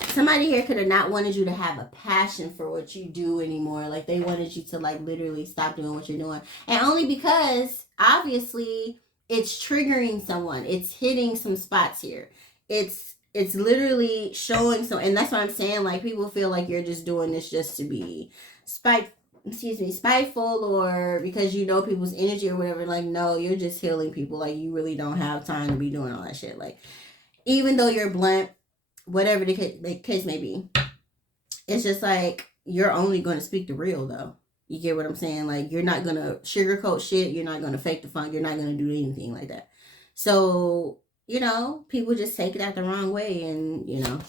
Somebody here could have not wanted you to have a passion for what you do anymore. Like, they wanted you to, like, literally stop doing what you're doing. And only because, obviously, it's triggering someone. It's hitting some spots here. It's literally showing some, and that's what I'm saying. Like, people feel like you're just doing this just to be spiteful, or because you know people's energy or whatever. Like, no, you're just healing people. Like, you really don't have time to be doing all that shit. Like, even though you're blunt, whatever the case may be, it's just like, you're only going to speak the real, though. You get what I'm saying? Like, you're not going to sugarcoat shit. You're not going to fake the funk. You're not going to do anything like that. So, you know, people just take it out the wrong way, and, you know.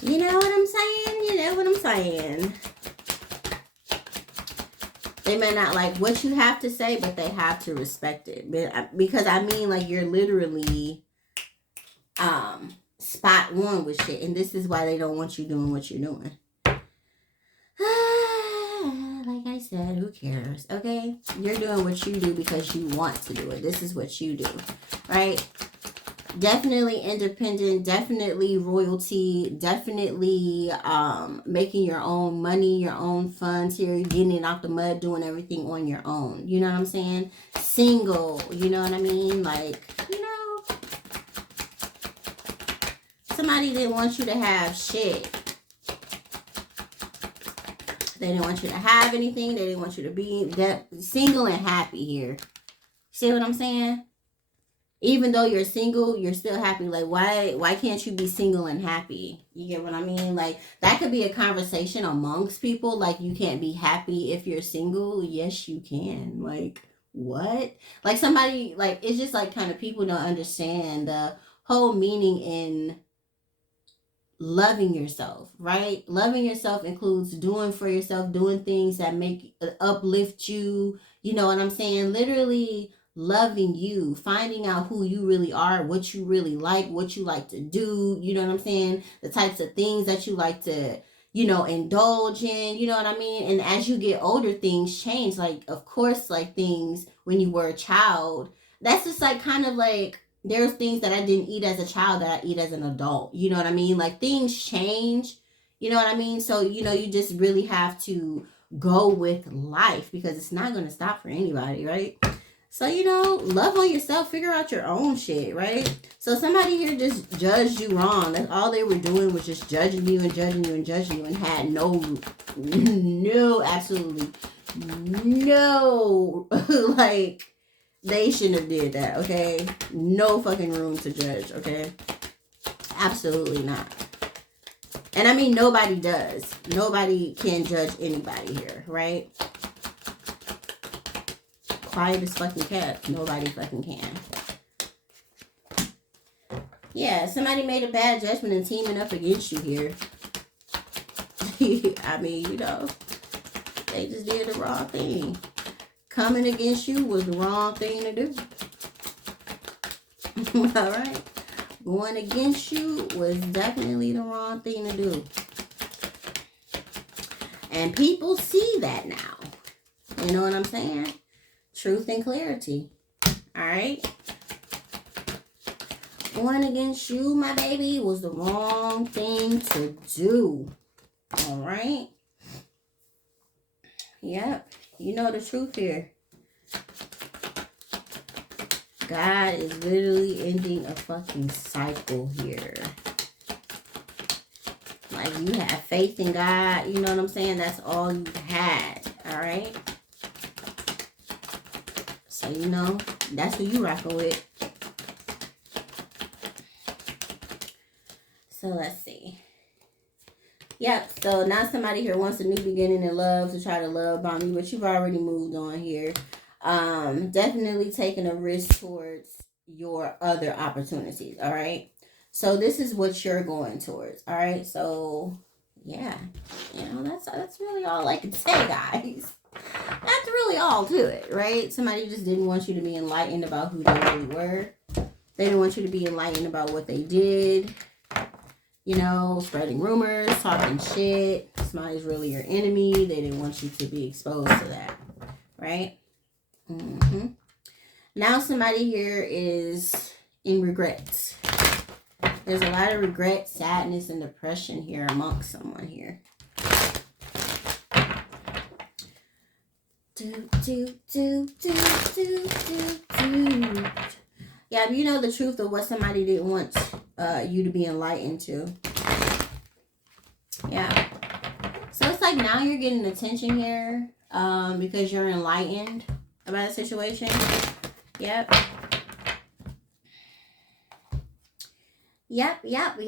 You know what I'm saying? You know what I'm saying? They may not like what you have to say, but they have to respect it. Because, I mean, like, you're literally spot on with shit. And this is why they don't want you doing what you're doing. Like I said, who cares? Okay? You're doing what you do because you want to do it. This is what you do. Right? Definitely independent, definitely royalty, definitely making your own money, your own funds here, getting it out the mud, doing everything on your own. You know what I'm saying? Single, you know what I mean? Like, you know, somebody didn't want you to have shit. They didn't want you to have anything. They didn't want you to be single and happy here. See what I'm saying? Even though you're single, you're still happy. Like, why can't you be single and happy? You get what I mean? Like, that could be a conversation amongst people. Like, you can't be happy if you're single. Yes, you can. Like, what? Like, somebody, like, it's just like, kind of, people don't understand the whole meaning in loving yourself, right? Loving yourself includes doing for yourself, doing things that make uplift you. You know what I'm saying? Literally loving you, finding out who you really are, what you really like, what you like to do. You know what I'm saying? The types of things that you like to, you know, indulge in. You know what I mean? And as you get older, things change. Like, of course, like, things when you were a child, that's just like, kind of like, there's things that I didn't eat as a child that I eat as an adult. You know what I mean? Like, things change. You know what I mean? So, you know, you just really have to go with life, because it's not going to stop for anybody, right? So, you know, love on yourself. Figure out your own shit, right? So somebody here just judged you wrong. That's all they were doing, was just judging you and judging you and judging you, and had absolutely no, like, they shouldn't have did that, okay? No fucking room to judge, okay? Absolutely not. And I mean, nobody does. Nobody can judge anybody here, right? Quiet as fucking cats. Nobody fucking can. Yeah, somebody made a bad judgment and teaming up against you here. I mean, you know, they just did the wrong thing. Coming against you was the wrong thing to do. All right? Going against you was definitely the wrong thing to do. And people see that now. You know what I'm saying? Truth and clarity. All right? Going against you, my baby, was the wrong thing to do. All right? Yep. You know the truth here. God is literally ending a fucking cycle here. Like, you have faith in God. You know what I'm saying? That's all you had. All right? So, you know, that's who you rocking with. So, let's see. Yep, so now somebody here wants a new beginning in love, to try to love bomb you, but you've already moved on here. Definitely taking a risk towards your other opportunities, all right? So this is what you're going towards, all right? So, yeah, you know, that's really all I can say, guys. That's really all to it, right? Somebody just didn't want you to be enlightened about who they really were. They didn't want you to be enlightened about what they did. You know, spreading rumors, talking shit. Somebody's really your enemy. They didn't want you to be exposed to that, right? Mm-hmm. Now somebody here is in regrets. There's a lot of regret, sadness, and depression here amongst someone here. Yeah, you know the truth of what somebody didn't want you to be enlightened to. Yeah. So it's like now you're getting attention here because you're enlightened about a situation. Yep. Yep. Yep.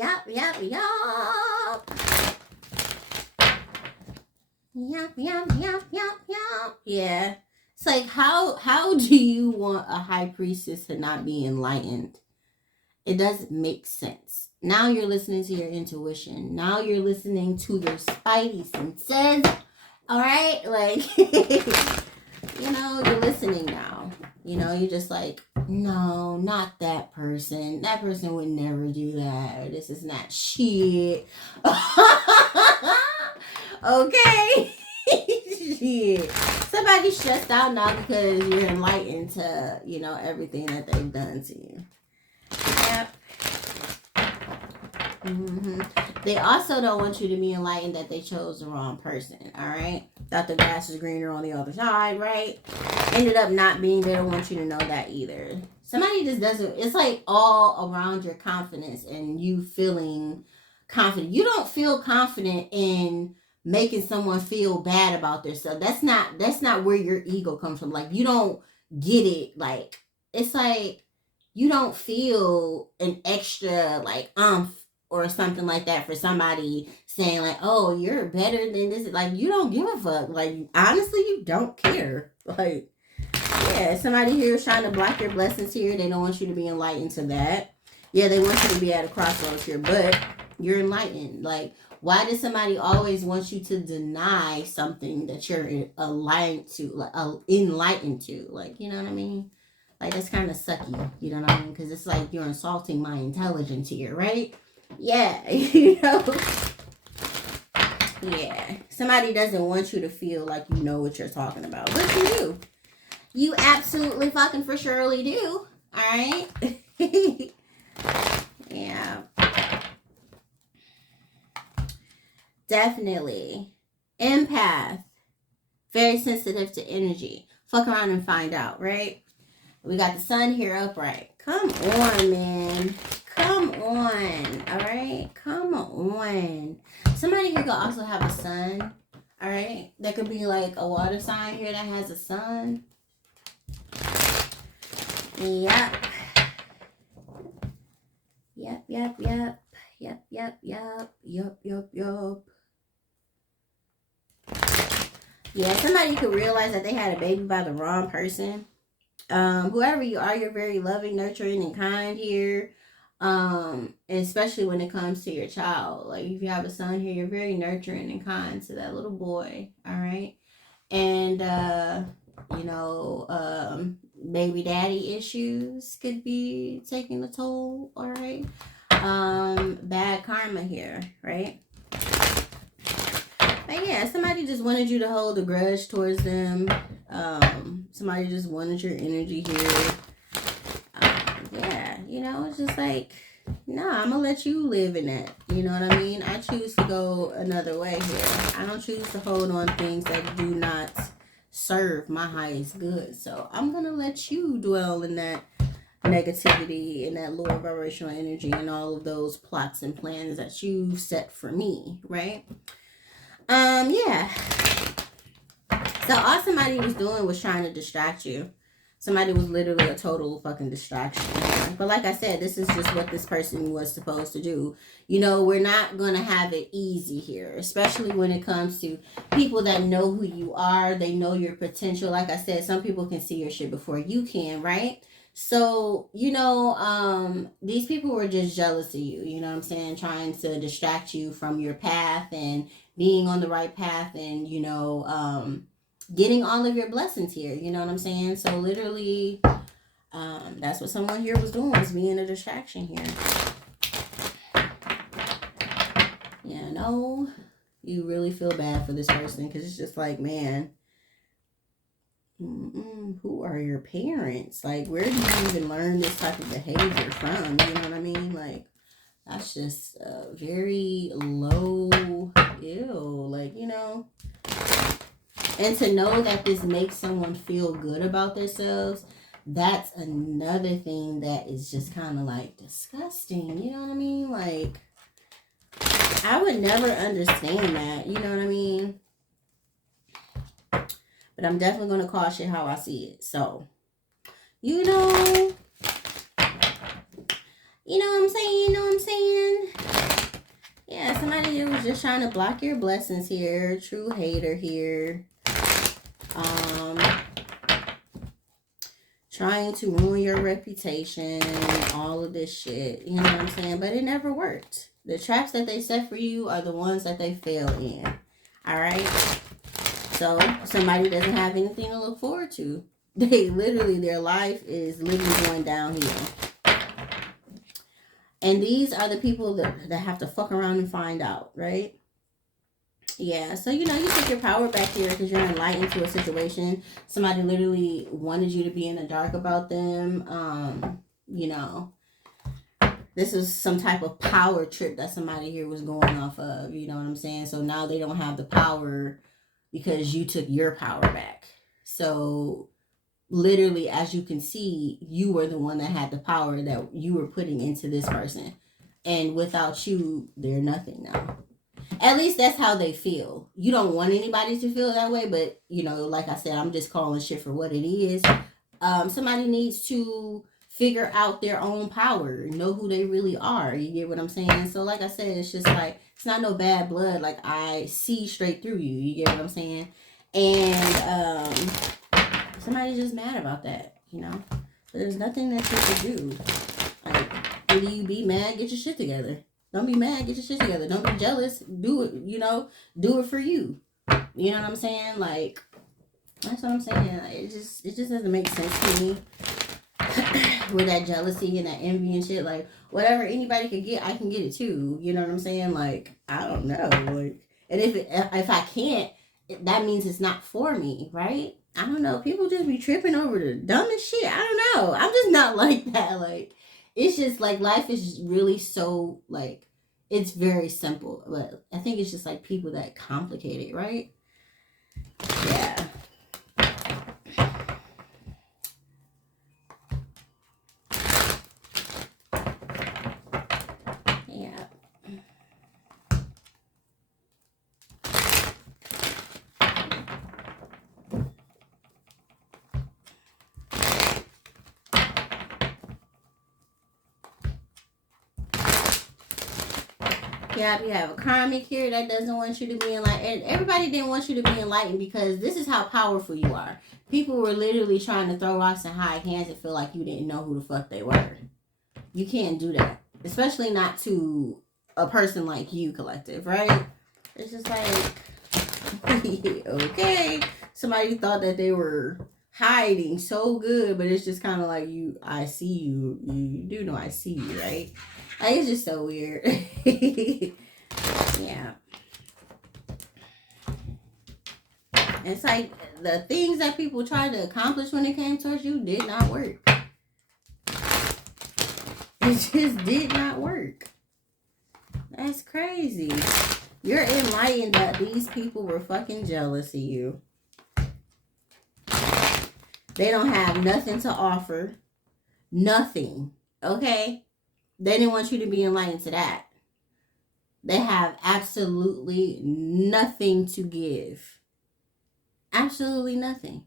Yeah. It's like how do you want a high priestess to not be enlightened? It doesn't make sense. Now you're listening to your intuition. Now you're listening to your spidey senses. All right? Like, you know, you're listening now. You know, you're just like, no, not that person. That person would never do that. Or this is not shit. Okay. Shit. Somebody's stressed out now because you're enlightened to, you know, everything that they've done to you. Yep. They also don't want you to be enlightened that they chose the wrong person. All right. Thought the grass is greener on the other side, right? Ended up not being. They don't want you to know that either. Somebody just doesn't. It's like all around your confidence and you feeling confident. You don't feel confident in making someone feel bad about themselves. That's not where your ego comes from. Like you don't get it. Like it's like you don't feel an extra like or something like that for somebody saying like, oh, you're better than this. Like you don't give a fuck. Like honestly, you don't care. Like yeah, somebody here is trying to block your blessings here. They don't want you to be enlightened to that. Yeah, they want you to be at a crossroads here, but you're enlightened. Like why does somebody always want you to deny something that you're aligned to, like enlightened to? Like, you know what I mean? Like, that's kind of sucky. You know what I mean? Because it's like you're insulting my intelligence here, right? Yeah, you know? Yeah. Somebody doesn't want you to feel like you know what you're talking about. But you do. You absolutely fucking for surely do. Alright? Yeah. Definitely. Empath. Very sensitive to energy. Fuck around and find out, right? We got the sun here upright. Come on, man. Come on. All right? Come on. Somebody here could also have a sun. All right? That could be like a water sign here that has a sun. Yep. Yep. Yeah, somebody could realize that they had a baby by the wrong person. Whoever you are, you're very loving, nurturing, and kind here. Especially when it comes to your child. Like if you have a son here, you're very nurturing and kind to that little boy. All right. And you know, baby daddy issues could be taking a toll. All right. Bad karma here, right? But yeah, somebody just wanted you to hold a grudge towards them. Somebody just wanted your energy here. Yeah, you know, it's just like, nah, I'm gonna let you live in that. You know what I mean? I choose to go another way here. I don't choose to hold on things that do not serve my highest good. So I'm gonna let you dwell in that negativity and that lower vibrational energy and all of those plots and plans that you set for me, right? Yeah. So all somebody was doing was trying to distract you. Somebody was literally a total fucking distraction. But like I said, this is just what this person was supposed to do. You know, we're not going to have it easy here, especially when it comes to people that know who you are. They know your potential. Like I said, some people can see your shit before you can, right? So, you know, these people were just jealous of you, you know what I'm saying? Trying to distract you from your path and being on the right path and, you know, getting all of your blessings here, you know what I'm saying? So literally, that's what someone here was doing, was being a distraction here. Yeah, no, you really feel bad for this person because it's just like, man, who are your parents? Like, where do you even learn this type of behavior from? You know what I mean? Like, that's just very low, ew. Like, you know, And to know that this makes someone feel good about themselves, that's another thing that is just kind of like disgusting. You know what I mean? Like, I would never understand that. You know what I mean? But I'm definitely going to call shit how I see it. So, you know what I'm saying? You know what I'm saying? Yeah, somebody here was just trying to block your blessings here. True hater here. Trying to ruin your reputation, all of this shit. You know what I'm saying? But it never worked. The traps that they set for you are the ones that they fail in. Alright? So, somebody doesn't have anything to look forward to. They literally, their life is literally going downhill. And these are the people that have to fuck around and find out, right? Yeah, so you take your power back here because you're enlightened to a situation. Somebody literally wanted you to be in the dark about them. This was some type of power trip that somebody here was going off of. You know what I'm saying? So now they don't have the power because you took your power back. So literally, as you can see, you were the one that had the power that you were putting into this person. And without you, they're nothing now. At least that's how they feel. You don't want anybody to feel that way, but, like I said, I'm just calling shit for what it is. Somebody needs to figure out their own power, know who they really are. You get what I'm saying? So, like I said, it's just like, it's not no bad blood. Like, I see straight through you. You get what I'm saying? And somebody's just mad about that, So there's nothing that you can do. Like, either you be mad, get your shit together. Don't be mad, get your shit together. Don't be jealous. Do it, do it for you. You know what I'm saying? Like, that's what I'm saying. It just doesn't make sense to me. With that jealousy and that envy and shit. Like, whatever anybody could get, I can get it too. You know what I'm saying? Like, I don't know. Like, and if I can't, that means it's not for me, right? I don't know. People just be tripping over the dumbest shit. I don't know. I'm just not like that. Like, it's just like life is really so like, it's very simple. But I think it's just like people that complicate it, right? Yeah. Yeah, you have a karmic here that doesn't want you to be enlightened. And everybody didn't want you to be enlightened because this is how powerful you are. People were literally trying to throw rocks and hide hands and feel like you didn't know who the fuck they were. You can't do that. Especially not to a person like you, collective, right? It's just like, okay. Somebody thought that they were hiding so good, but it's just kind of like, I see you. You do know I see you, right? Like, it's just so weird. Yeah. It's like the things that people tried to accomplish when it came towards you did not work. It just did not work. That's crazy. You're enlightened that these people were fucking jealous of you. They don't have nothing to offer. Nothing. Okay? They didn't want you to be enlightened to that. They have absolutely nothing to give. Absolutely nothing.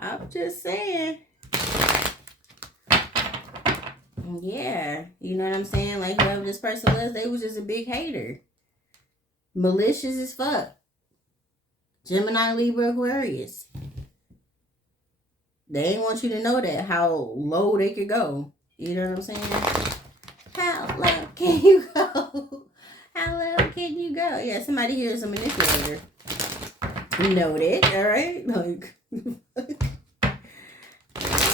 I'm just saying. Yeah. You know what I'm saying? Like, whoever this person was, they was just a big hater. Malicious as fuck. Gemini, Libra, Aquarius. They didn't want you to know that, how low they could go. You know what I'm saying? How low can you go? How low can you go? Yeah, somebody here is a manipulator. Noted, all right? Like,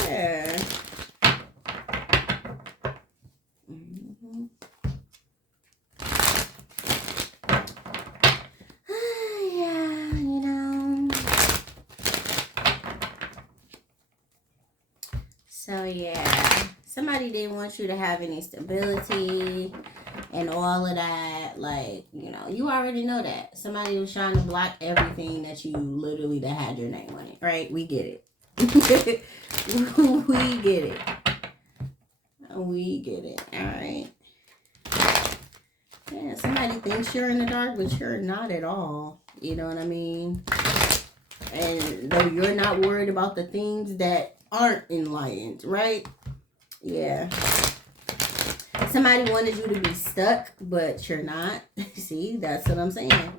yeah. So, yeah. Somebody didn't want you to have any stability and all of that. Like, you know, you already know that. Somebody was trying to block everything that you literally that had your name on it, right? We get it. We get it. We get it. All right. Yeah, somebody thinks you're in the dark, but you're not at all. You know what I mean? And though you're not worried about the things that aren't enlightened, right? Yeah. Somebody wanted you to be stuck, but you're not. See, that's what I'm saying.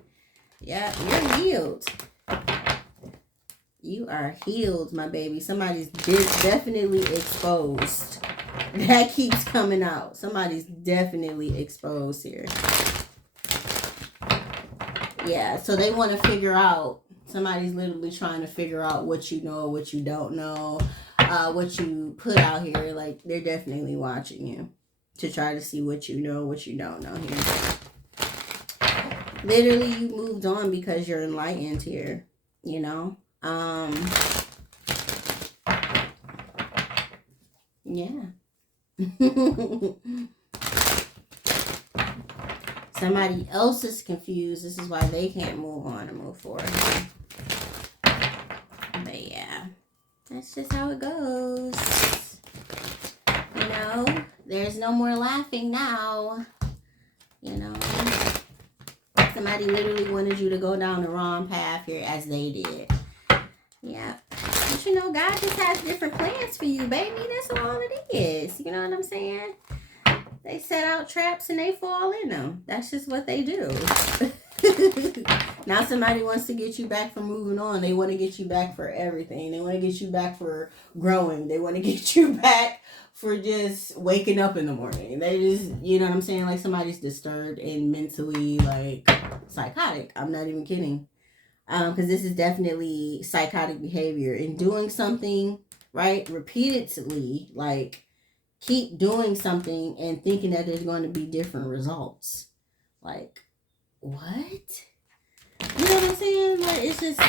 Yeah, you're healed. You are healed, my baby. Somebody's definitely exposed. That keeps coming out. Somebody's definitely exposed here. Yeah, so they want to figure out. Somebody's literally trying to figure out what you know, what you don't know, what you put out here. Like, they're definitely watching you to try to see what you know, what you don't know here. Literally, you moved on because you're enlightened here, you know? Yeah. Somebody else is confused. This is why they can't move on and move forward. But yeah, that's just how it goes. You know, there's no more laughing now. You know, somebody literally wanted you to go down the wrong path here as they did. Yeah. But you know, God just has different plans for you, baby. That's all it is. You know what I'm saying? They set out traps and they fall in them. That's just what they do. Now somebody wants to get you back for moving on. They want to get you back for everything. They want to get you back for growing. They want to get you back for just waking up in the morning. They just, you know what I'm saying? Like, somebody's disturbed and mentally, like, psychotic. I'm not even kidding. Because this is definitely psychotic behavior. And doing something, right, repeatedly, like, keep doing something and thinking that there's going to be different results. Like, what? You know what I'm saying? Like, it's just,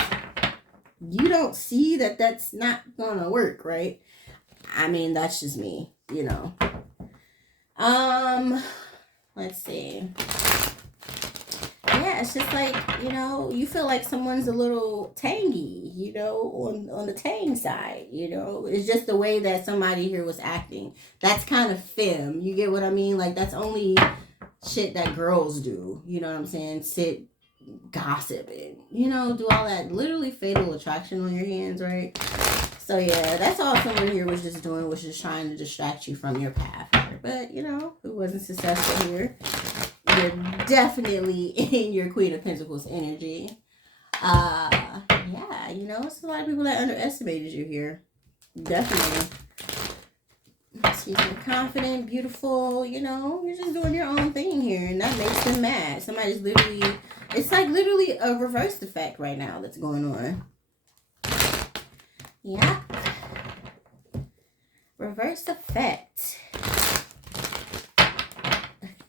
you don't see that that's not going to work, right? I mean, that's just me, you know. Let's see. Yeah, it's just like, you know, you feel like someone's a little tangy, you know, on the tang side, you know. It's just the way that somebody here was acting. That's kind of femme. You get what I mean? Like, that's only shit that girls do. You know what I'm saying? Sit, gossip, and, you know, do all that. Literally fatal attraction on your hands, right? So, yeah, that's all someone here was just doing, was just trying to distract you from your path. But, you know, it wasn't successful here. You're definitely in your Queen of Pentacles energy. Yeah, you know, it's a lot of people that underestimated you here. Definitely. She's confident, beautiful, you know, you're just doing your own thing here, and that makes them mad. Somebody's literally, it's like literally a reverse effect right now that's going on. Yeah. Reverse effect.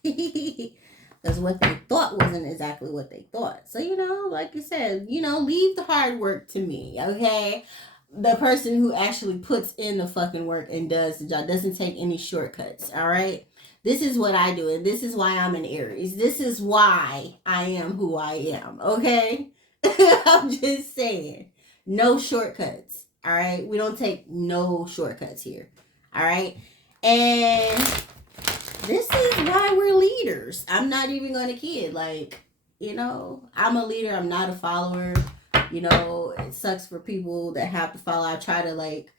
Because what they thought wasn't exactly what they thought. So, you know, like you said, you know, leave the hard work to me, okay? The person who actually puts in the fucking work and does the job, doesn't take any shortcuts, all right? This is what I do, and this is why I'm an Aries. This is why I am who I am, okay? I'm just saying. No shortcuts, all right? We don't take no shortcuts here, all right? And this is why we're leaders. I'm not even going to kid. Like, you know, I'm a leader. I'm not a follower. You know, it sucks for people that have to follow. I try to, like,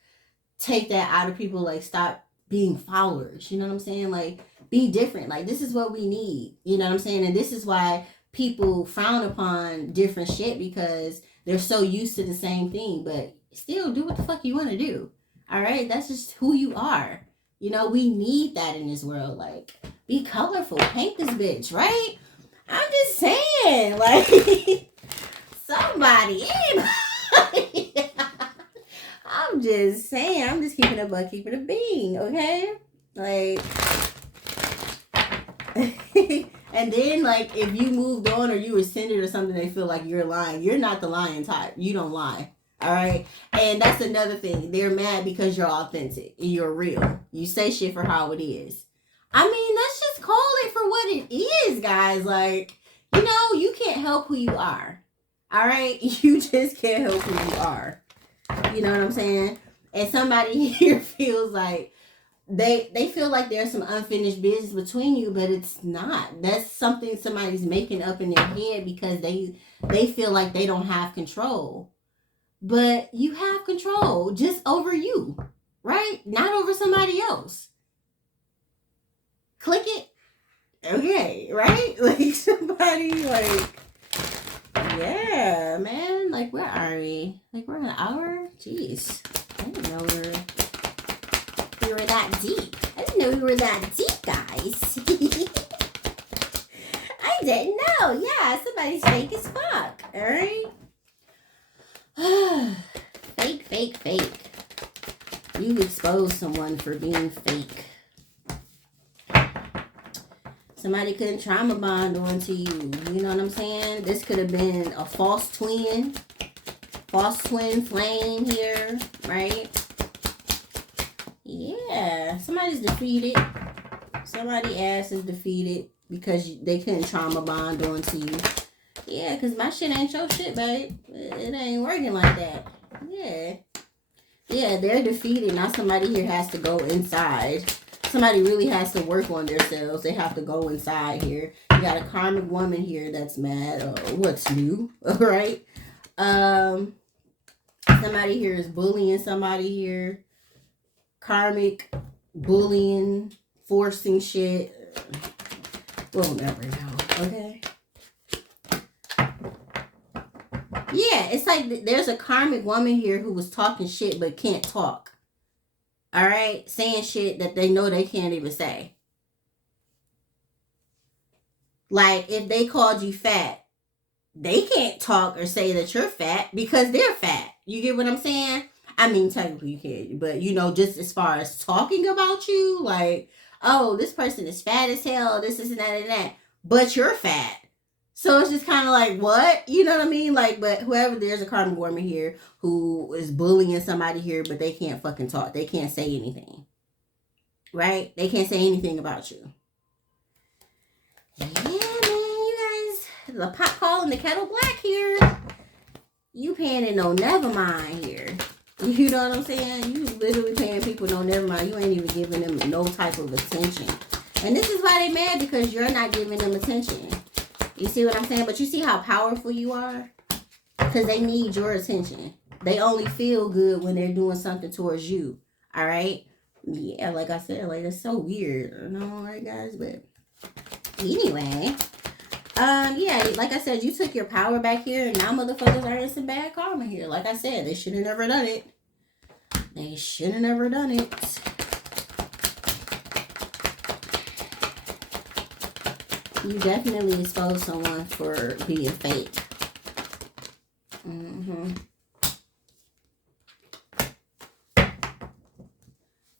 take that out of people. Like, stop being followers. You know what I'm saying? Like, be different. Like, this is what we need. You know what I'm saying? And this is why people frown upon different shit, because they're so used to the same thing. But still, do what the fuck you want to do. All right? That's just who you are. You know, we need that in this world. Like, be colorful. Paint this bitch, right? I'm just saying. Like, somebody, anybody. I'm just saying. I'm just keeping it a buck, keeping it a bean, okay? Like, and then, like, if you moved on or you rescinded or something, they feel like you're lying. You're not the lying type. You don't lie. All right. And that's another thing. They're mad because you're authentic. You're real. You say shit for how it is. I mean, let's just call it for what it is, guys. Like, you know, you can't help who you are. All right? You just can't help who you are. You know what I'm saying? And somebody here feels like they feel like there's some unfinished business between you, but it's not. That's something somebody's making up in their head because they feel like they don't have control. But you have control just over you, right? Not over somebody else. Click it. Okay, right? Like somebody like, yeah, man. Like, where are we? Like, we're an hour? Jeez. I didn't know we were that deep. I didn't know we were that deep, guys. I didn't know. Yeah, somebody's fake as fuck. All right? Fake, fake, fake. You expose someone for being fake. Somebody couldn't trauma bond onto you. You know what I'm saying? This could have been a false twin flame here, right? Yeah, somebody's defeated. Somebody's ass is defeated because they couldn't trauma bond onto you. Yeah, because my shit ain't your shit, babe. It ain't working like that. Yeah. Yeah, they're defeated. Now somebody here has to go inside. Somebody really has to work on themselves. They have to go inside here. You got a karmic woman here that's mad. What's new? All right. Somebody here is bullying somebody here. Karmic bullying, forcing shit. We'll never know. Okay. Yeah, it's like there's a karmic woman here who was talking shit but can't talk. All right? Saying shit that they know they can't even say. Like, if they called you fat, they can't talk or say that you're fat because they're fat. You get what I'm saying? I mean, technically you can, but you know, just as far as talking about you, like, oh, this person is fat as hell, this and that, but you're fat. So it's just kind of like, what? You know what I mean? Like, but whoever, there's a karmic woman here who is bullying somebody here, but they can't fucking talk. They can't say anything. Right? They can't say anything about you. Yeah, man, you guys, the pot calling the kettle black here. You paying it no never mind here. You know what I'm saying? You literally paying people no never mind. You ain't even giving them no type of attention. And this is why they mad, because you're not giving them attention. You see what I'm saying? But you see how powerful you are? Because they need your attention. They only feel good when they're doing something towards you. All right? Yeah, like I said, like, it's so weird. I know, right, guys? But anyway, yeah, like I said, you took your power back here, and now motherfuckers are in some bad karma here. Like I said, they should have never done it. They should have never done it. You definitely exposed someone for being fake.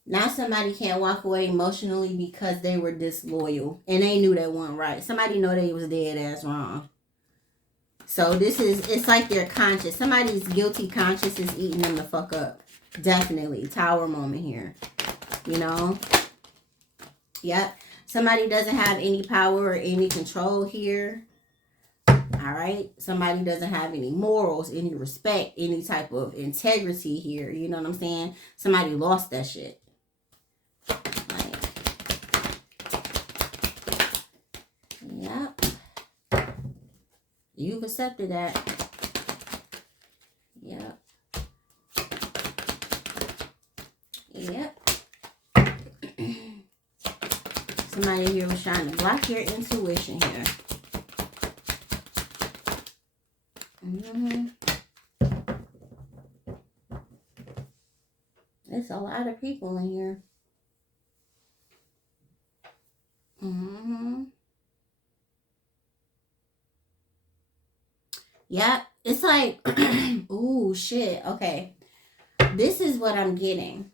Now somebody can't walk away emotionally because they were disloyal and they knew that wasn't right. Somebody know they was dead ass wrong. So this is, it's like their conscience. Somebody's guilty conscience is eating them the fuck up. Definitely. Tower moment here. You know? Yep. Somebody doesn't have any power or any control here. All right? Somebody doesn't have any morals, any respect, any type of integrity here. You know what I'm saying? Somebody lost that shit. Like, yep. You've accepted that. Yep. Yep. Somebody here was trying to block your intuition here. There's a lot of people in here. Yep. It's like, ooh, shit. Okay. This is what I'm getting.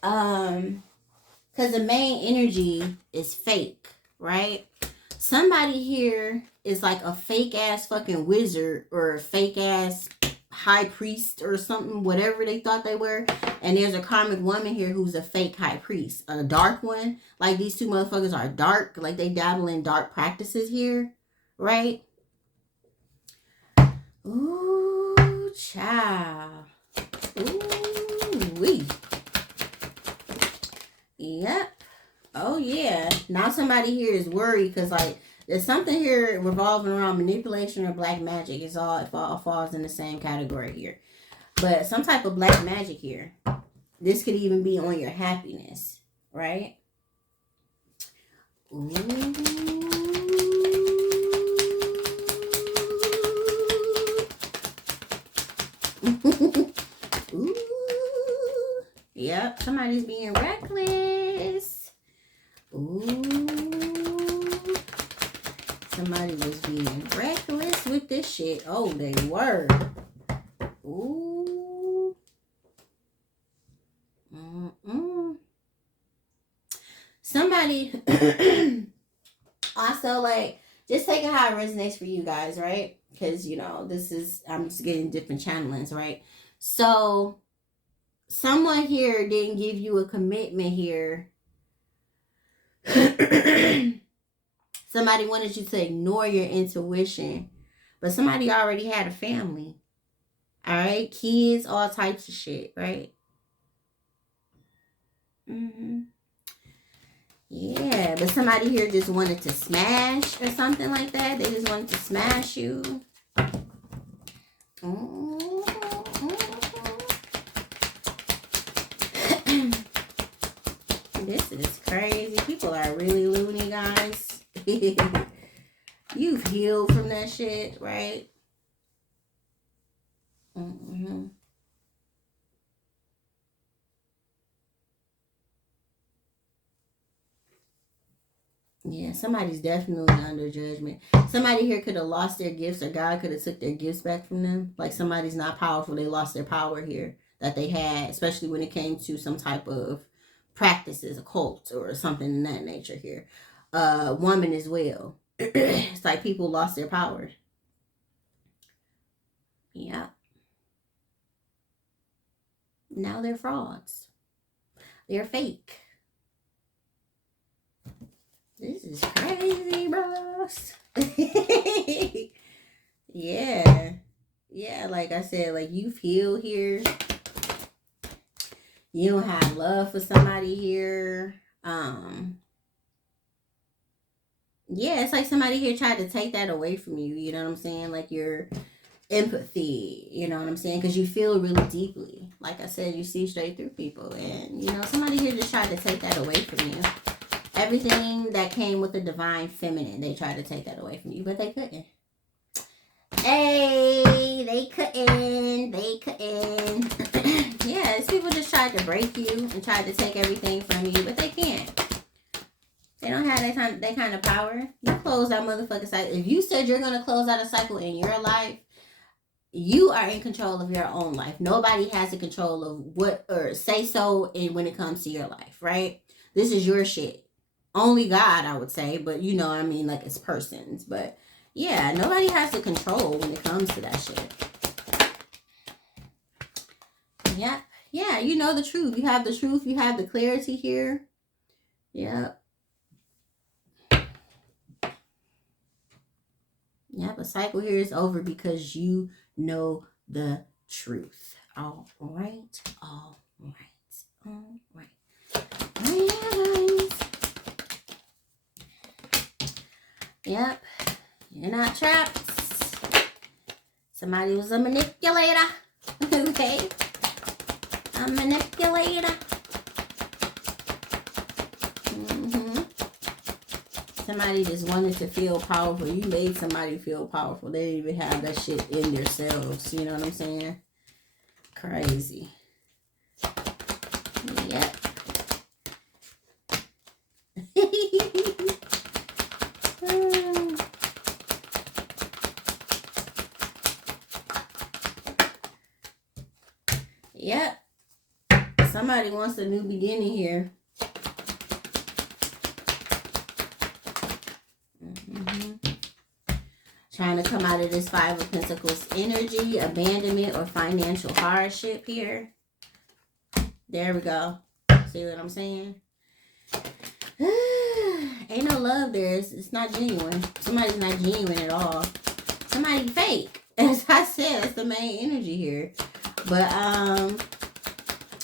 Because the main energy is fake, right? Somebody here is like a fake ass fucking wizard or a fake ass high priest or something, whatever they thought they were. And there's a karmic woman here who's a fake high priest, a dark one. Like these two motherfuckers are dark, like they dabble in dark practices here, right? Ooh, child. Ooh, wee. Yep. Oh yeah. Now somebody here is worried because like there's something here revolving around manipulation or black magic. It all falls in the same category here. But some type of black magic here. This could even be on your happiness, right? Ooh. Ooh. Yep, somebody's being reckless. Ooh. Somebody was being reckless with this shit. Oh, they were. Ooh. Somebody also, like, just take it how it resonates for you guys, right? Because, you know, I'm just getting different channelings, right? So, someone here didn't give you a commitment here. Somebody wanted you to ignore your intuition, but somebody already had a family. All right, kids, all types of shit, right? Yeah, but somebody here just wanted to smash or something like that. They just wanted to smash you. This is crazy. People are really loony, guys. You've healed from that shit, right? Yeah, somebody's definitely under judgment. Somebody here could have lost their gifts, or God could have took their gifts back from them. Like somebody's not powerful. They lost their power here that they had, especially when it came to some type of practices, a cult or something in that nature here. Woman as well. It's like people lost their power. Yeah. Now they're frauds. They're fake. This is crazy, bros. Yeah. Yeah, like I said, like you've healed here. You don't have love for somebody here. Yeah, it's like somebody here tried to take that away from you. You know what I'm saying? Like your empathy, you know what I'm saying? Because you feel really deeply. Like I said, you see straight through people. And, you know, somebody here just tried to take that away from you. Everything that came with the divine feminine, they tried to take that away from you, but they couldn't. Hey, they couldn't. Yeah, these people just tried to break you and tried to take everything from you, but they can't. They don't have that kind of power. You close that motherfucking cycle. If you said you're going to close out a cycle in your life, you are in control of your own life. Nobody has the control of what or say so when it comes to your life, right? This is your shit. Only God, I would say, but you know what I mean, like it's persons. But yeah, nobody has the control when it comes to that shit. Yeah. Yeah, you know the truth. You have the truth. You have the clarity here. Yep. Yep, a cycle here is over because you know the truth. All right. All right. All right. Oh, yeah, guys. Yep. You're not trapped. Somebody was a manipulator. Okay. A manipulator. Somebody just wanted to feel powerful. You made somebody feel powerful. They didn't even have that shit in themselves. You know what I'm saying? Crazy. Yep. Yep. Somebody wants a new beginning here. Trying to come out of this Five of Pentacles energy, abandonment or financial hardship here. There we go. See what I'm saying? Ain't no love there. It's not genuine. Somebody's not genuine at all. Somebody fake. As I said, that's the main energy here. But,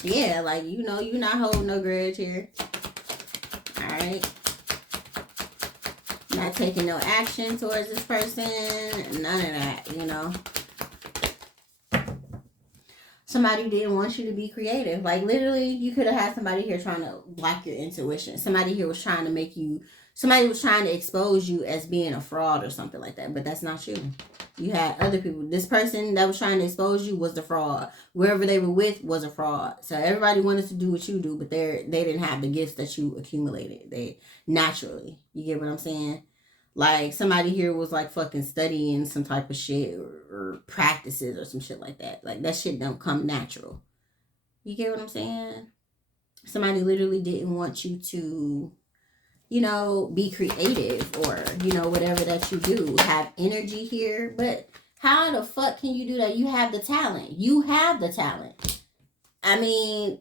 yeah, like, you know, you're not holding no grudge here. Alright. Not taking no action towards this person. None of that, you know. Somebody didn't want you to be creative. Like, literally, you could have had somebody here trying to block your intuition. Somebody here was trying to make you... Somebody was trying to expose you as being a fraud or something like that. But that's not you. You had other people. This person that was trying to expose you was the fraud. Wherever they were with was a fraud. So everybody wanted to do what you do, but they didn't have the gifts that you accumulated. They naturally. You get what I'm saying? Like, somebody here was like fucking studying some type of shit or practices or some shit like that. Like, that shit don't come natural. You get what I'm saying? Somebody literally didn't want you to, you know, be creative or, you know, whatever that you do. Have energy here. But how the fuck can you do that? You have the talent. You have the talent. I mean,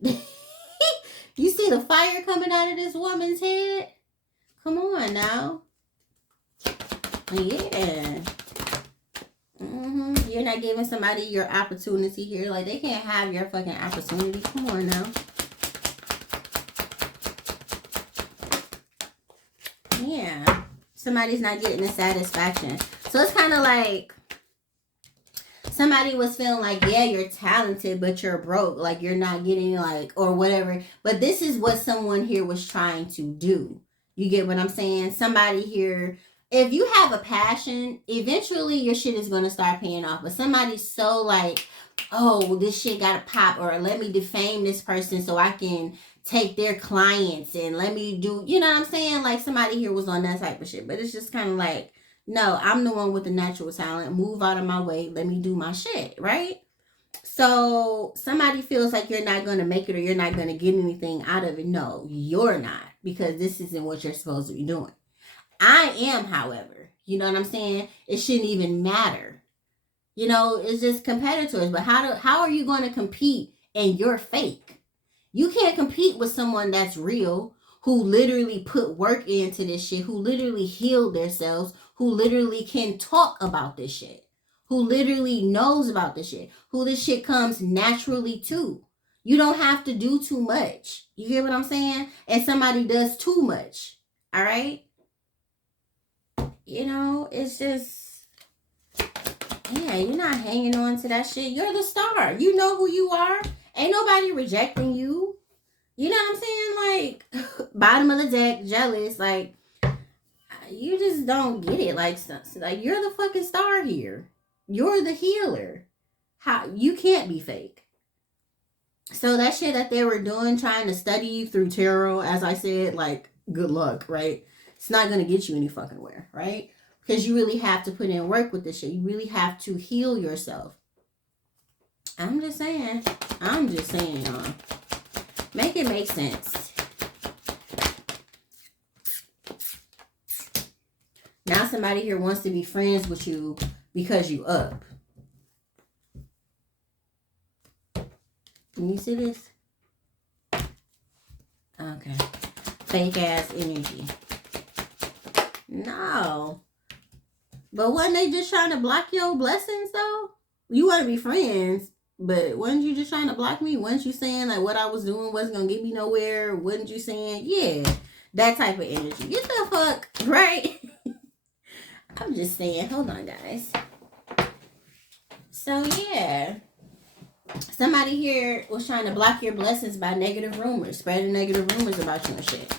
you see the fire coming out of this woman's head? Come on now. Yeah. You're not giving somebody your opportunity here. Like, they can't have your fucking opportunity. Come on now. Yeah. Somebody's not getting the satisfaction. So it's kind of like somebody was feeling like, yeah, you're talented, but you're broke. Like, you're not getting, like, or whatever. But this is what someone here was trying to do. You get what I'm saying? Somebody here... If you have a passion, eventually your shit is going to start paying off. But somebody's so like, oh, this shit got to pop, or let me defame this person so I can take their clients and let me do, you know what I'm saying? Like, somebody here was on that type of shit. But it's just kind of like, no, I'm the one with the natural talent. Move out of my way. Let me do my shit, right? So somebody feels like you're not going to make it or you're not going to get anything out of it. No, you're not, because this isn't what you're supposed to be doing. I am, however, you know what I'm saying? It shouldn't even matter. You know, it's just competitors. But how are you going to compete and you're fake? You can't compete with someone that's real, who literally put work into this shit, who literally healed themselves, who literally can talk about this shit, who literally knows about this shit, who this shit comes naturally to. You don't have to do too much. You get what I'm saying? And somebody does too much. All right? You know, it's just, yeah, you're not hanging on to that shit. You're the star. You know who you are. Ain't nobody rejecting you. You know what I'm saying? Like, bottom of the deck, jealous. Like, you just don't get it. Like, you're the fucking star here. You're the healer. You can't be fake. So that shit that they were doing, trying to study you through tarot, as I said, like, good luck, right? It's not going to get you any fucking where, right? Because you really have to put in work with this shit. You really have to heal yourself. I'm just saying, y'all. Make it make sense. Now somebody here wants to be friends with you because you up. Can you see this? Okay. Fake ass energy. No. But wasn't they just trying to block your blessings though? You want to be friends, but wasn't you just trying to block me? Wasn't you saying like what I was doing wasn't going to get me nowhere? Wasn't you saying, yeah, that type of energy. Get the fuck, right? I'm just saying, hold on guys. So yeah. Somebody here was trying to block your blessings by negative rumors, spreading negative rumors about you and shit.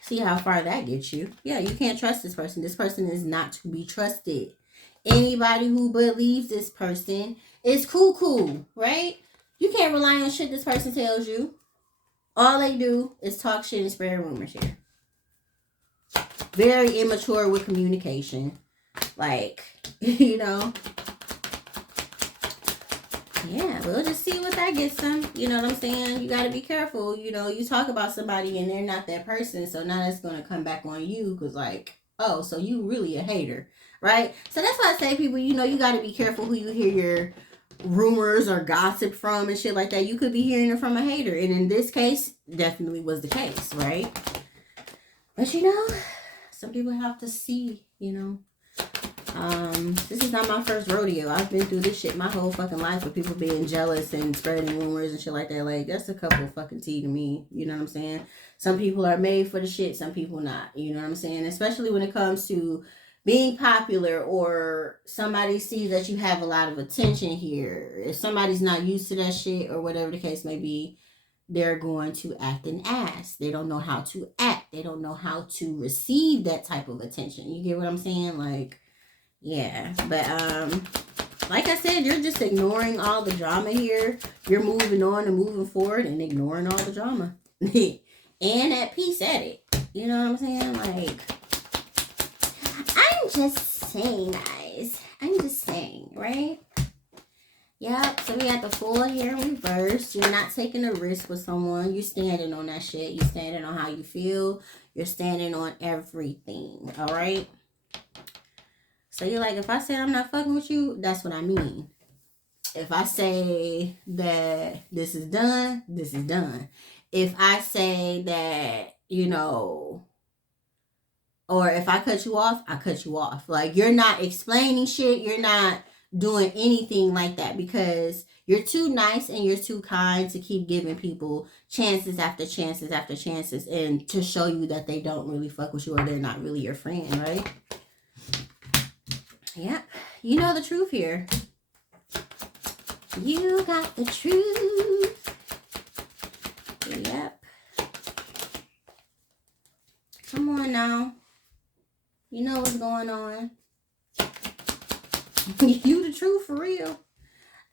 See how far that gets you. Yeah, you can't trust this person. This person is not to be trusted. Anybody who believes this person is cool, right? You can't rely on shit this person tells you. All they do is talk shit and spread rumors here. Very immature with communication. Like, you know. Yeah, we'll just see what that gets them. You know what I'm saying? You got to be careful. You know, you talk about somebody and they're not that person. So now it's going to come back on you because like, oh, so you really a hater. right? So that's why I say, people, you know, you got to be careful who you hear your rumors or gossip from and shit like that. You could be hearing it from a hater, and in this case, definitely was the case, right? But you know, some people have to see, you know. This is not my first rodeo. I've been through this shit my whole fucking life with people being jealous and spreading rumors and shit like that. Like, that's a couple of fucking tea to me. You know what I'm saying? Some people are made for the shit, some people not. You know what I'm saying? Especially when it comes to being popular, or somebody sees that you have a lot of attention here. If somebody's not used to that shit or whatever the case may be, they're going to act an ass. They don't know how to act. They don't know how to receive that type of attention. You get what I'm saying? Like, yeah. But like I said, you're just ignoring all the drama here. You're moving on and moving forward and ignoring all the drama. And at peace at it. You know what I'm saying? Like, I'm just saying, guys. I'm just saying, right? Yep, so we got the Fool here in reverse. You're not taking a risk with someone. You're standing on that shit. You're standing on how you feel. You're standing on everything, all right? So you're like, if I say I'm not fucking with you, that's what I mean. If I say that this is done, this is done. If I say that, you know, or if I cut you off, I cut you off. Like, you're not explaining shit. You're not doing anything like that, because you're too nice and you're too kind to keep giving people chances after chances after chances, and to show you that they don't really fuck with you or they're not really your friend, right? Yep. You know the truth here. You got the truth. Yep. Come on now. You know what's going on. You the truth for real.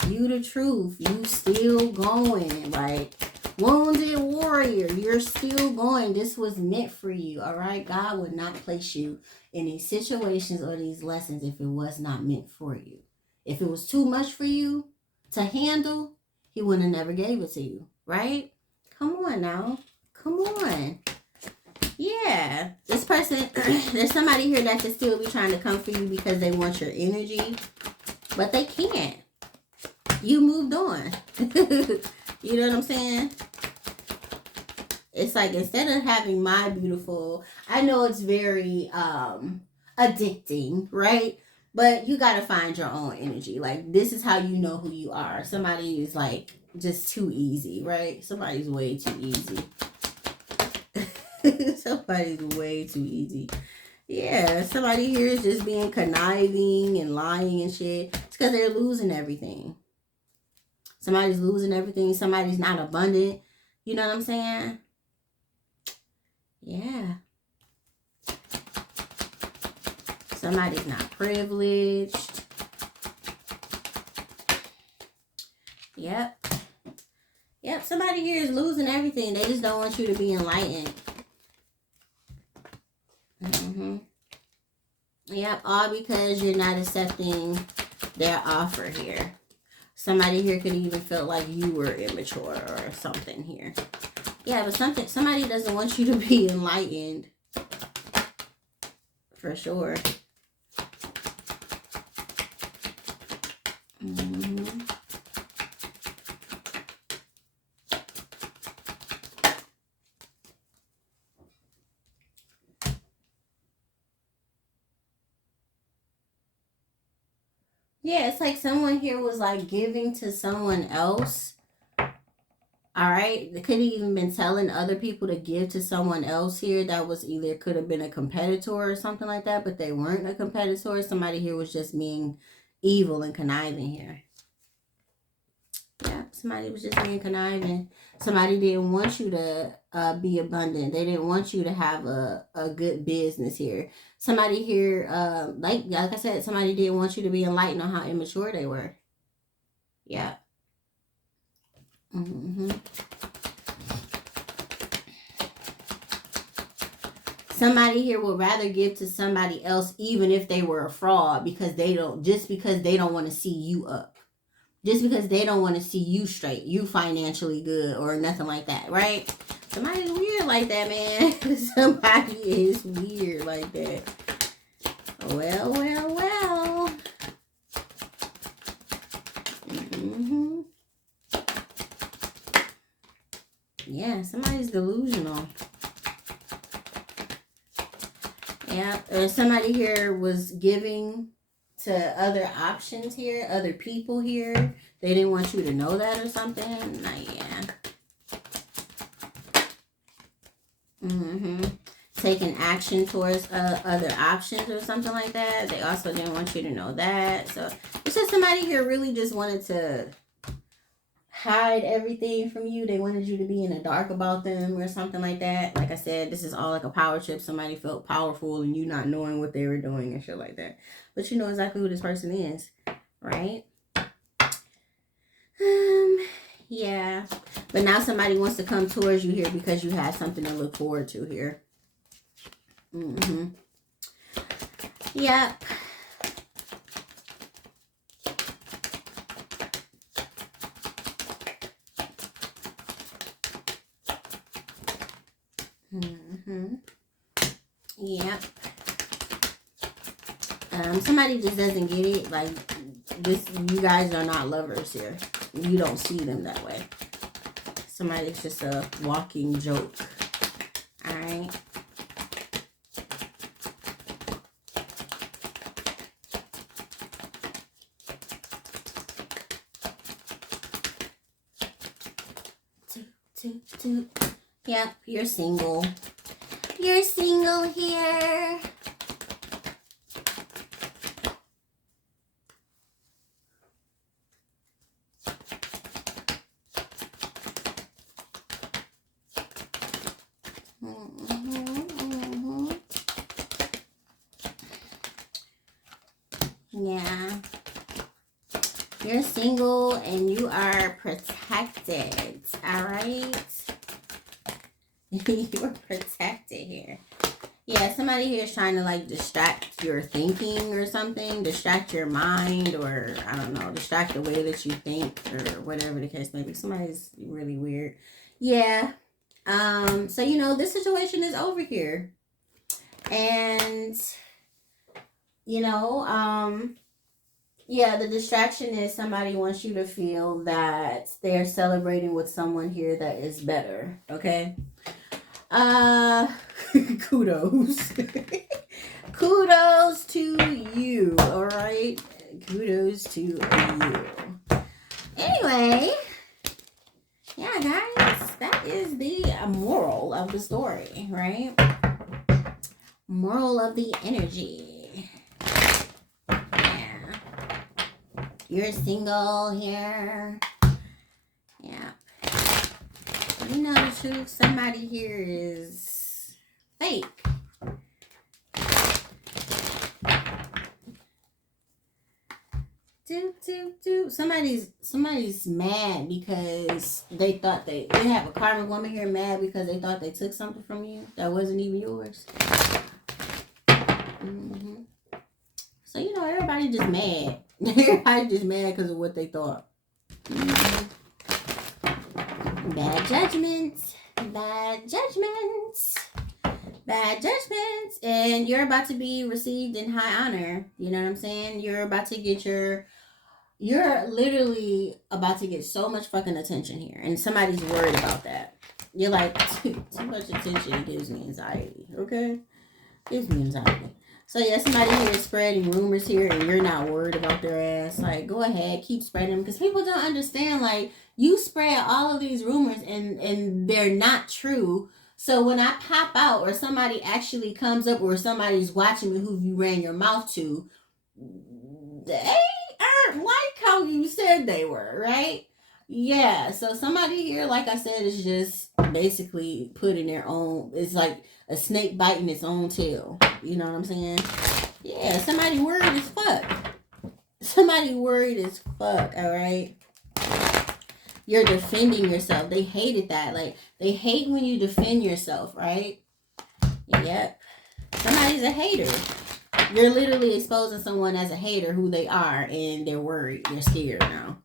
You the truth. You still going. Like, wounded warrior. You're still going. This was meant for you. All right. God would not place you in these situations or these lessons if it was not meant for you. If it was too much for you to handle, he would have never gave it to you. Right? Come on now. Come on. Yeah, this person, there's somebody here that can still be trying to come for you because they want your energy, but they can't. You moved on. You know what I'm saying? It's like, instead of having my beautiful, I know it's very addicting, right? But you got to find your own energy. Like, this is how you know who you are. Somebody is like just too easy, right? Somebody's way too easy. Somebody's way too easy. Yeah, somebody here is just being conniving and lying and shit. It's because they're losing everything. Somebody's losing everything. Somebody's not abundant. You know what I'm saying? Yeah. Somebody's not privileged. Yep. Yep, somebody here is losing everything. They just don't want you to be enlightened. Yep, all because you're not accepting their offer here. Somebody here could even feel like you were immature or something here. Yeah, but somebody doesn't want you to be enlightened. For sure. Yeah, it's like someone here was like giving to someone else. All right. They could have even been telling other people to give to someone else here that was either could have been a competitor or something like that, but they weren't a competitor. Somebody here was just being evil and conniving here. Yeah, somebody was just being conniving. Somebody didn't want you to be abundant. They didn't want you to have a good business here. Somebody here, like I said, somebody didn't want you to be enlightened on how immature they were. Yeah. Somebody here would rather give to somebody else even if they were a fraud, because they don't want to see you up. Just because they don't want to see you straight, you financially good or nothing like that, right? Somebody's weird like that, man. Somebody is weird like that. Well, well, well. Yeah, somebody's delusional. Yeah, or somebody here was giving to other options here, other people here. They didn't want you to know that or something. Yeah. Taking action towards other options or something like that. They also didn't want you to know that. So it's just somebody here really just wanted to hide everything from you. They wanted you to be in the dark about them or something like that. Like I said, this is all like a power trip. Somebody felt powerful and you not knowing what they were doing and shit like that. But you know exactly who this person is, right? Yeah. But now somebody wants to come towards you here because you have something to look forward to here. Yep. Yep. Somebody just doesn't get it. Like this, you guys are not lovers here. You don't see them that way. Somebody's just a walking joke. All right. Two. Yep, you're single. You're single here. Yeah. You're single and you are protected. All right. You're protected here. Yeah, somebody here is trying to like distract your thinking or something, distract your mind, or I don't know, distract the way that you think or whatever the case may be. Somebody's really weird. Yeah. So you know, this situation is over here. And you know, yeah, the distraction is somebody wants you to feel that they're celebrating with someone here that is better, okay? Kudos. Kudos to you, all right? Kudos to you. Anyway, yeah, guys, that is the moral of the story, right? Moral of the energy. Yeah. You're single here. Yeah. You know the truth, somebody here is fake. Somebody's mad because they thought they have a karmic woman here mad because they thought they took something from you that wasn't even yours. So you know everybody just mad. Everybody just mad because of what they thought. Bad judgments. Bad judgments. Bad judgments. And you're about to be received in high honor. You know what I'm saying? You're about to get you're literally about to get so much fucking attention here. And somebody's worried about that. You're like, too much attention gives me anxiety. Okay? Gives me anxiety. So yeah, somebody here is spreading rumors here and you're not worried about their ass. Like, go ahead, keep spreading them. Because people don't understand, like, you spread all of these rumors and they're not true. So when I pop out or somebody actually comes up or somebody's watching me who you ran your mouth to, they aren't like how you said they were, right? Yeah, so somebody here, like I said, is just basically putting their own, it's like a snake biting its own tail. You know what I'm saying? Yeah, somebody worried as fuck. Somebody worried as fuck, alright? You're defending yourself. They hated that. Like, they hate when you defend yourself, right? Yep. Somebody's a hater. You're literally exposing someone as a hater who they are, and they're worried. They're scared now.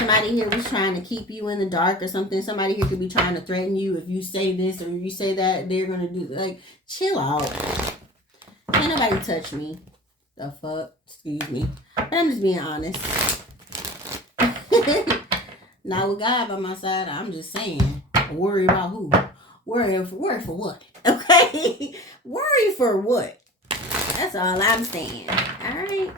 Somebody here was trying to keep you in the dark or something. Somebody here could be trying to threaten you. If you say this or you say that, they're going to do, like, chill out. Can't nobody touch me. The fuck? Excuse me. But I'm just being honest. Not with God by my side. I'm just saying. Worry about who? Worry for what? Okay? Worry for what? That's all I'm saying. Alright?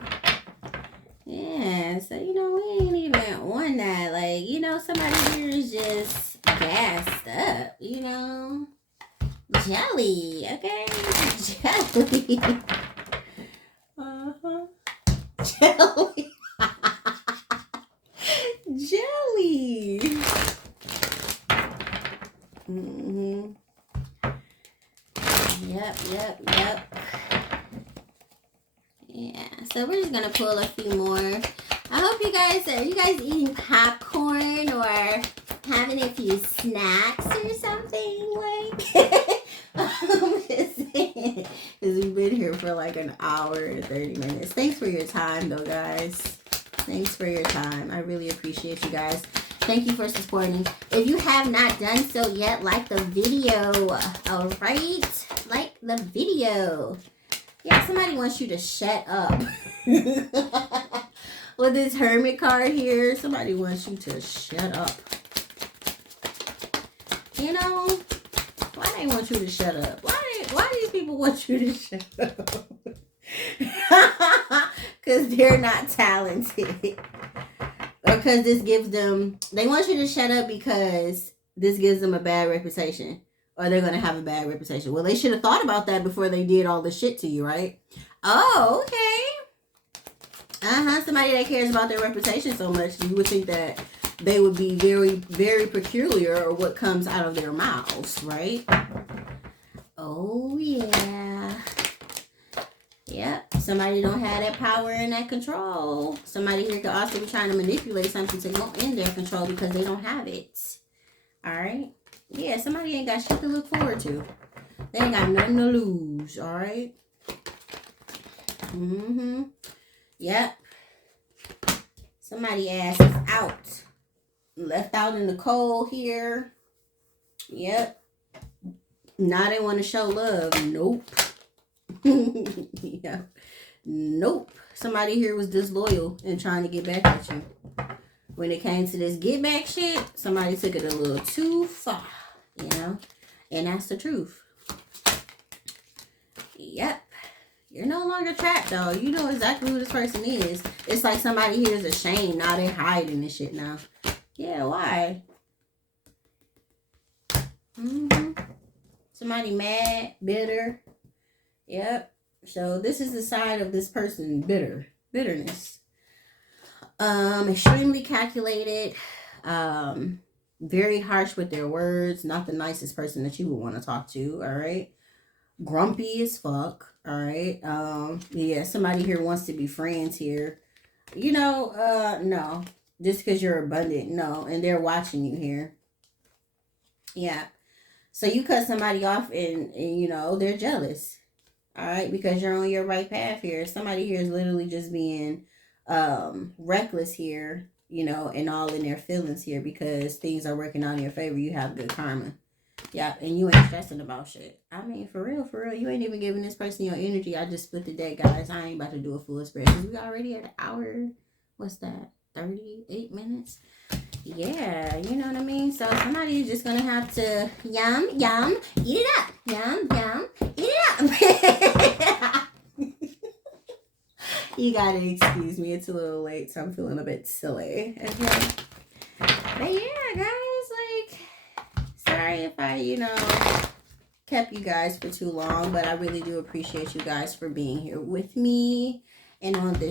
Yeah, so, you know, we ain't even on that. Like, you know, somebody here is just gassed up, you know? Jelly, okay? Jelly. Uh-huh. Jelly. Jelly. Mm-hmm. Yep. Yeah, so we're just gonna pull a few more. I hope you guys are eating popcorn or having a few snacks or something, like. I'm just saying, because we've been here for like an hour and 30 minutes. Thanks for your time, though, guys. Thanks for your time. I really appreciate you guys. Thank you for supporting. If you have not done so yet, like the video. All right, like the video. Yeah, somebody wants you to shut up. With this hermit card here, somebody wants you to shut up. You know, why they want you to shut up? Why these people want you to shut up? Because they're not talented. Or because this gives them, they want you to shut up because this gives them a bad reputation. Or they're going to have a bad reputation. Well, they should have thought about that before they did all this shit to you, right? Oh, okay. Somebody that cares about their reputation so much, you would think that they would be very, very peculiar or what comes out of their mouths, right? Oh, yeah. Yep. Somebody don't have that power and that control. Somebody here could also be trying to manipulate something to go in their control because they don't have it. All right? Yeah, somebody ain't got shit to look forward to. They ain't got nothing to lose, all right? Yep. Somebody ass is out. Left out in the cold here. Yep. Now they want to show love. Nope. Yeah. Nope. Somebody here was disloyal and trying to get back at you. When it came to this get back shit, somebody took it a little too far, you know? And that's the truth. Yep. You're no longer trapped, though. You know exactly who this person is. It's like somebody here is ashamed. Now they're hiding this shit now. Yeah, why? Somebody mad, bitter. Yep. So this is the side of this person, bitterness. Extremely calculated, very harsh with their words, not the nicest person that you would want to talk to, all right? Grumpy as fuck, all right? Yeah, somebody here wants to be friends here. You know, no. Just because you're abundant, no. And they're watching you here. Yeah. So you cut somebody off and you know, they're jealous. All right, because you're on your right path here. Somebody here is literally just being reckless here, you know, and all in their feelings here because things are working out in your favor. You have good karma. Yeah, and you ain't stressing about shit. I mean, for real, you ain't even giving this person your energy. I just split the deck, guys. I ain't about to do a full spread because we already at an hour. What's that? 38 minutes? Yeah, you know what I mean? So somebody is just going to have to yum, eat it up. Yum, eat it up. You got to excuse me. It's a little late, so I'm feeling a bit silly. Okay. But yeah, guys, like, sorry if I, you know, kept you guys for too long, but I really do appreciate you guys for being here with me and on this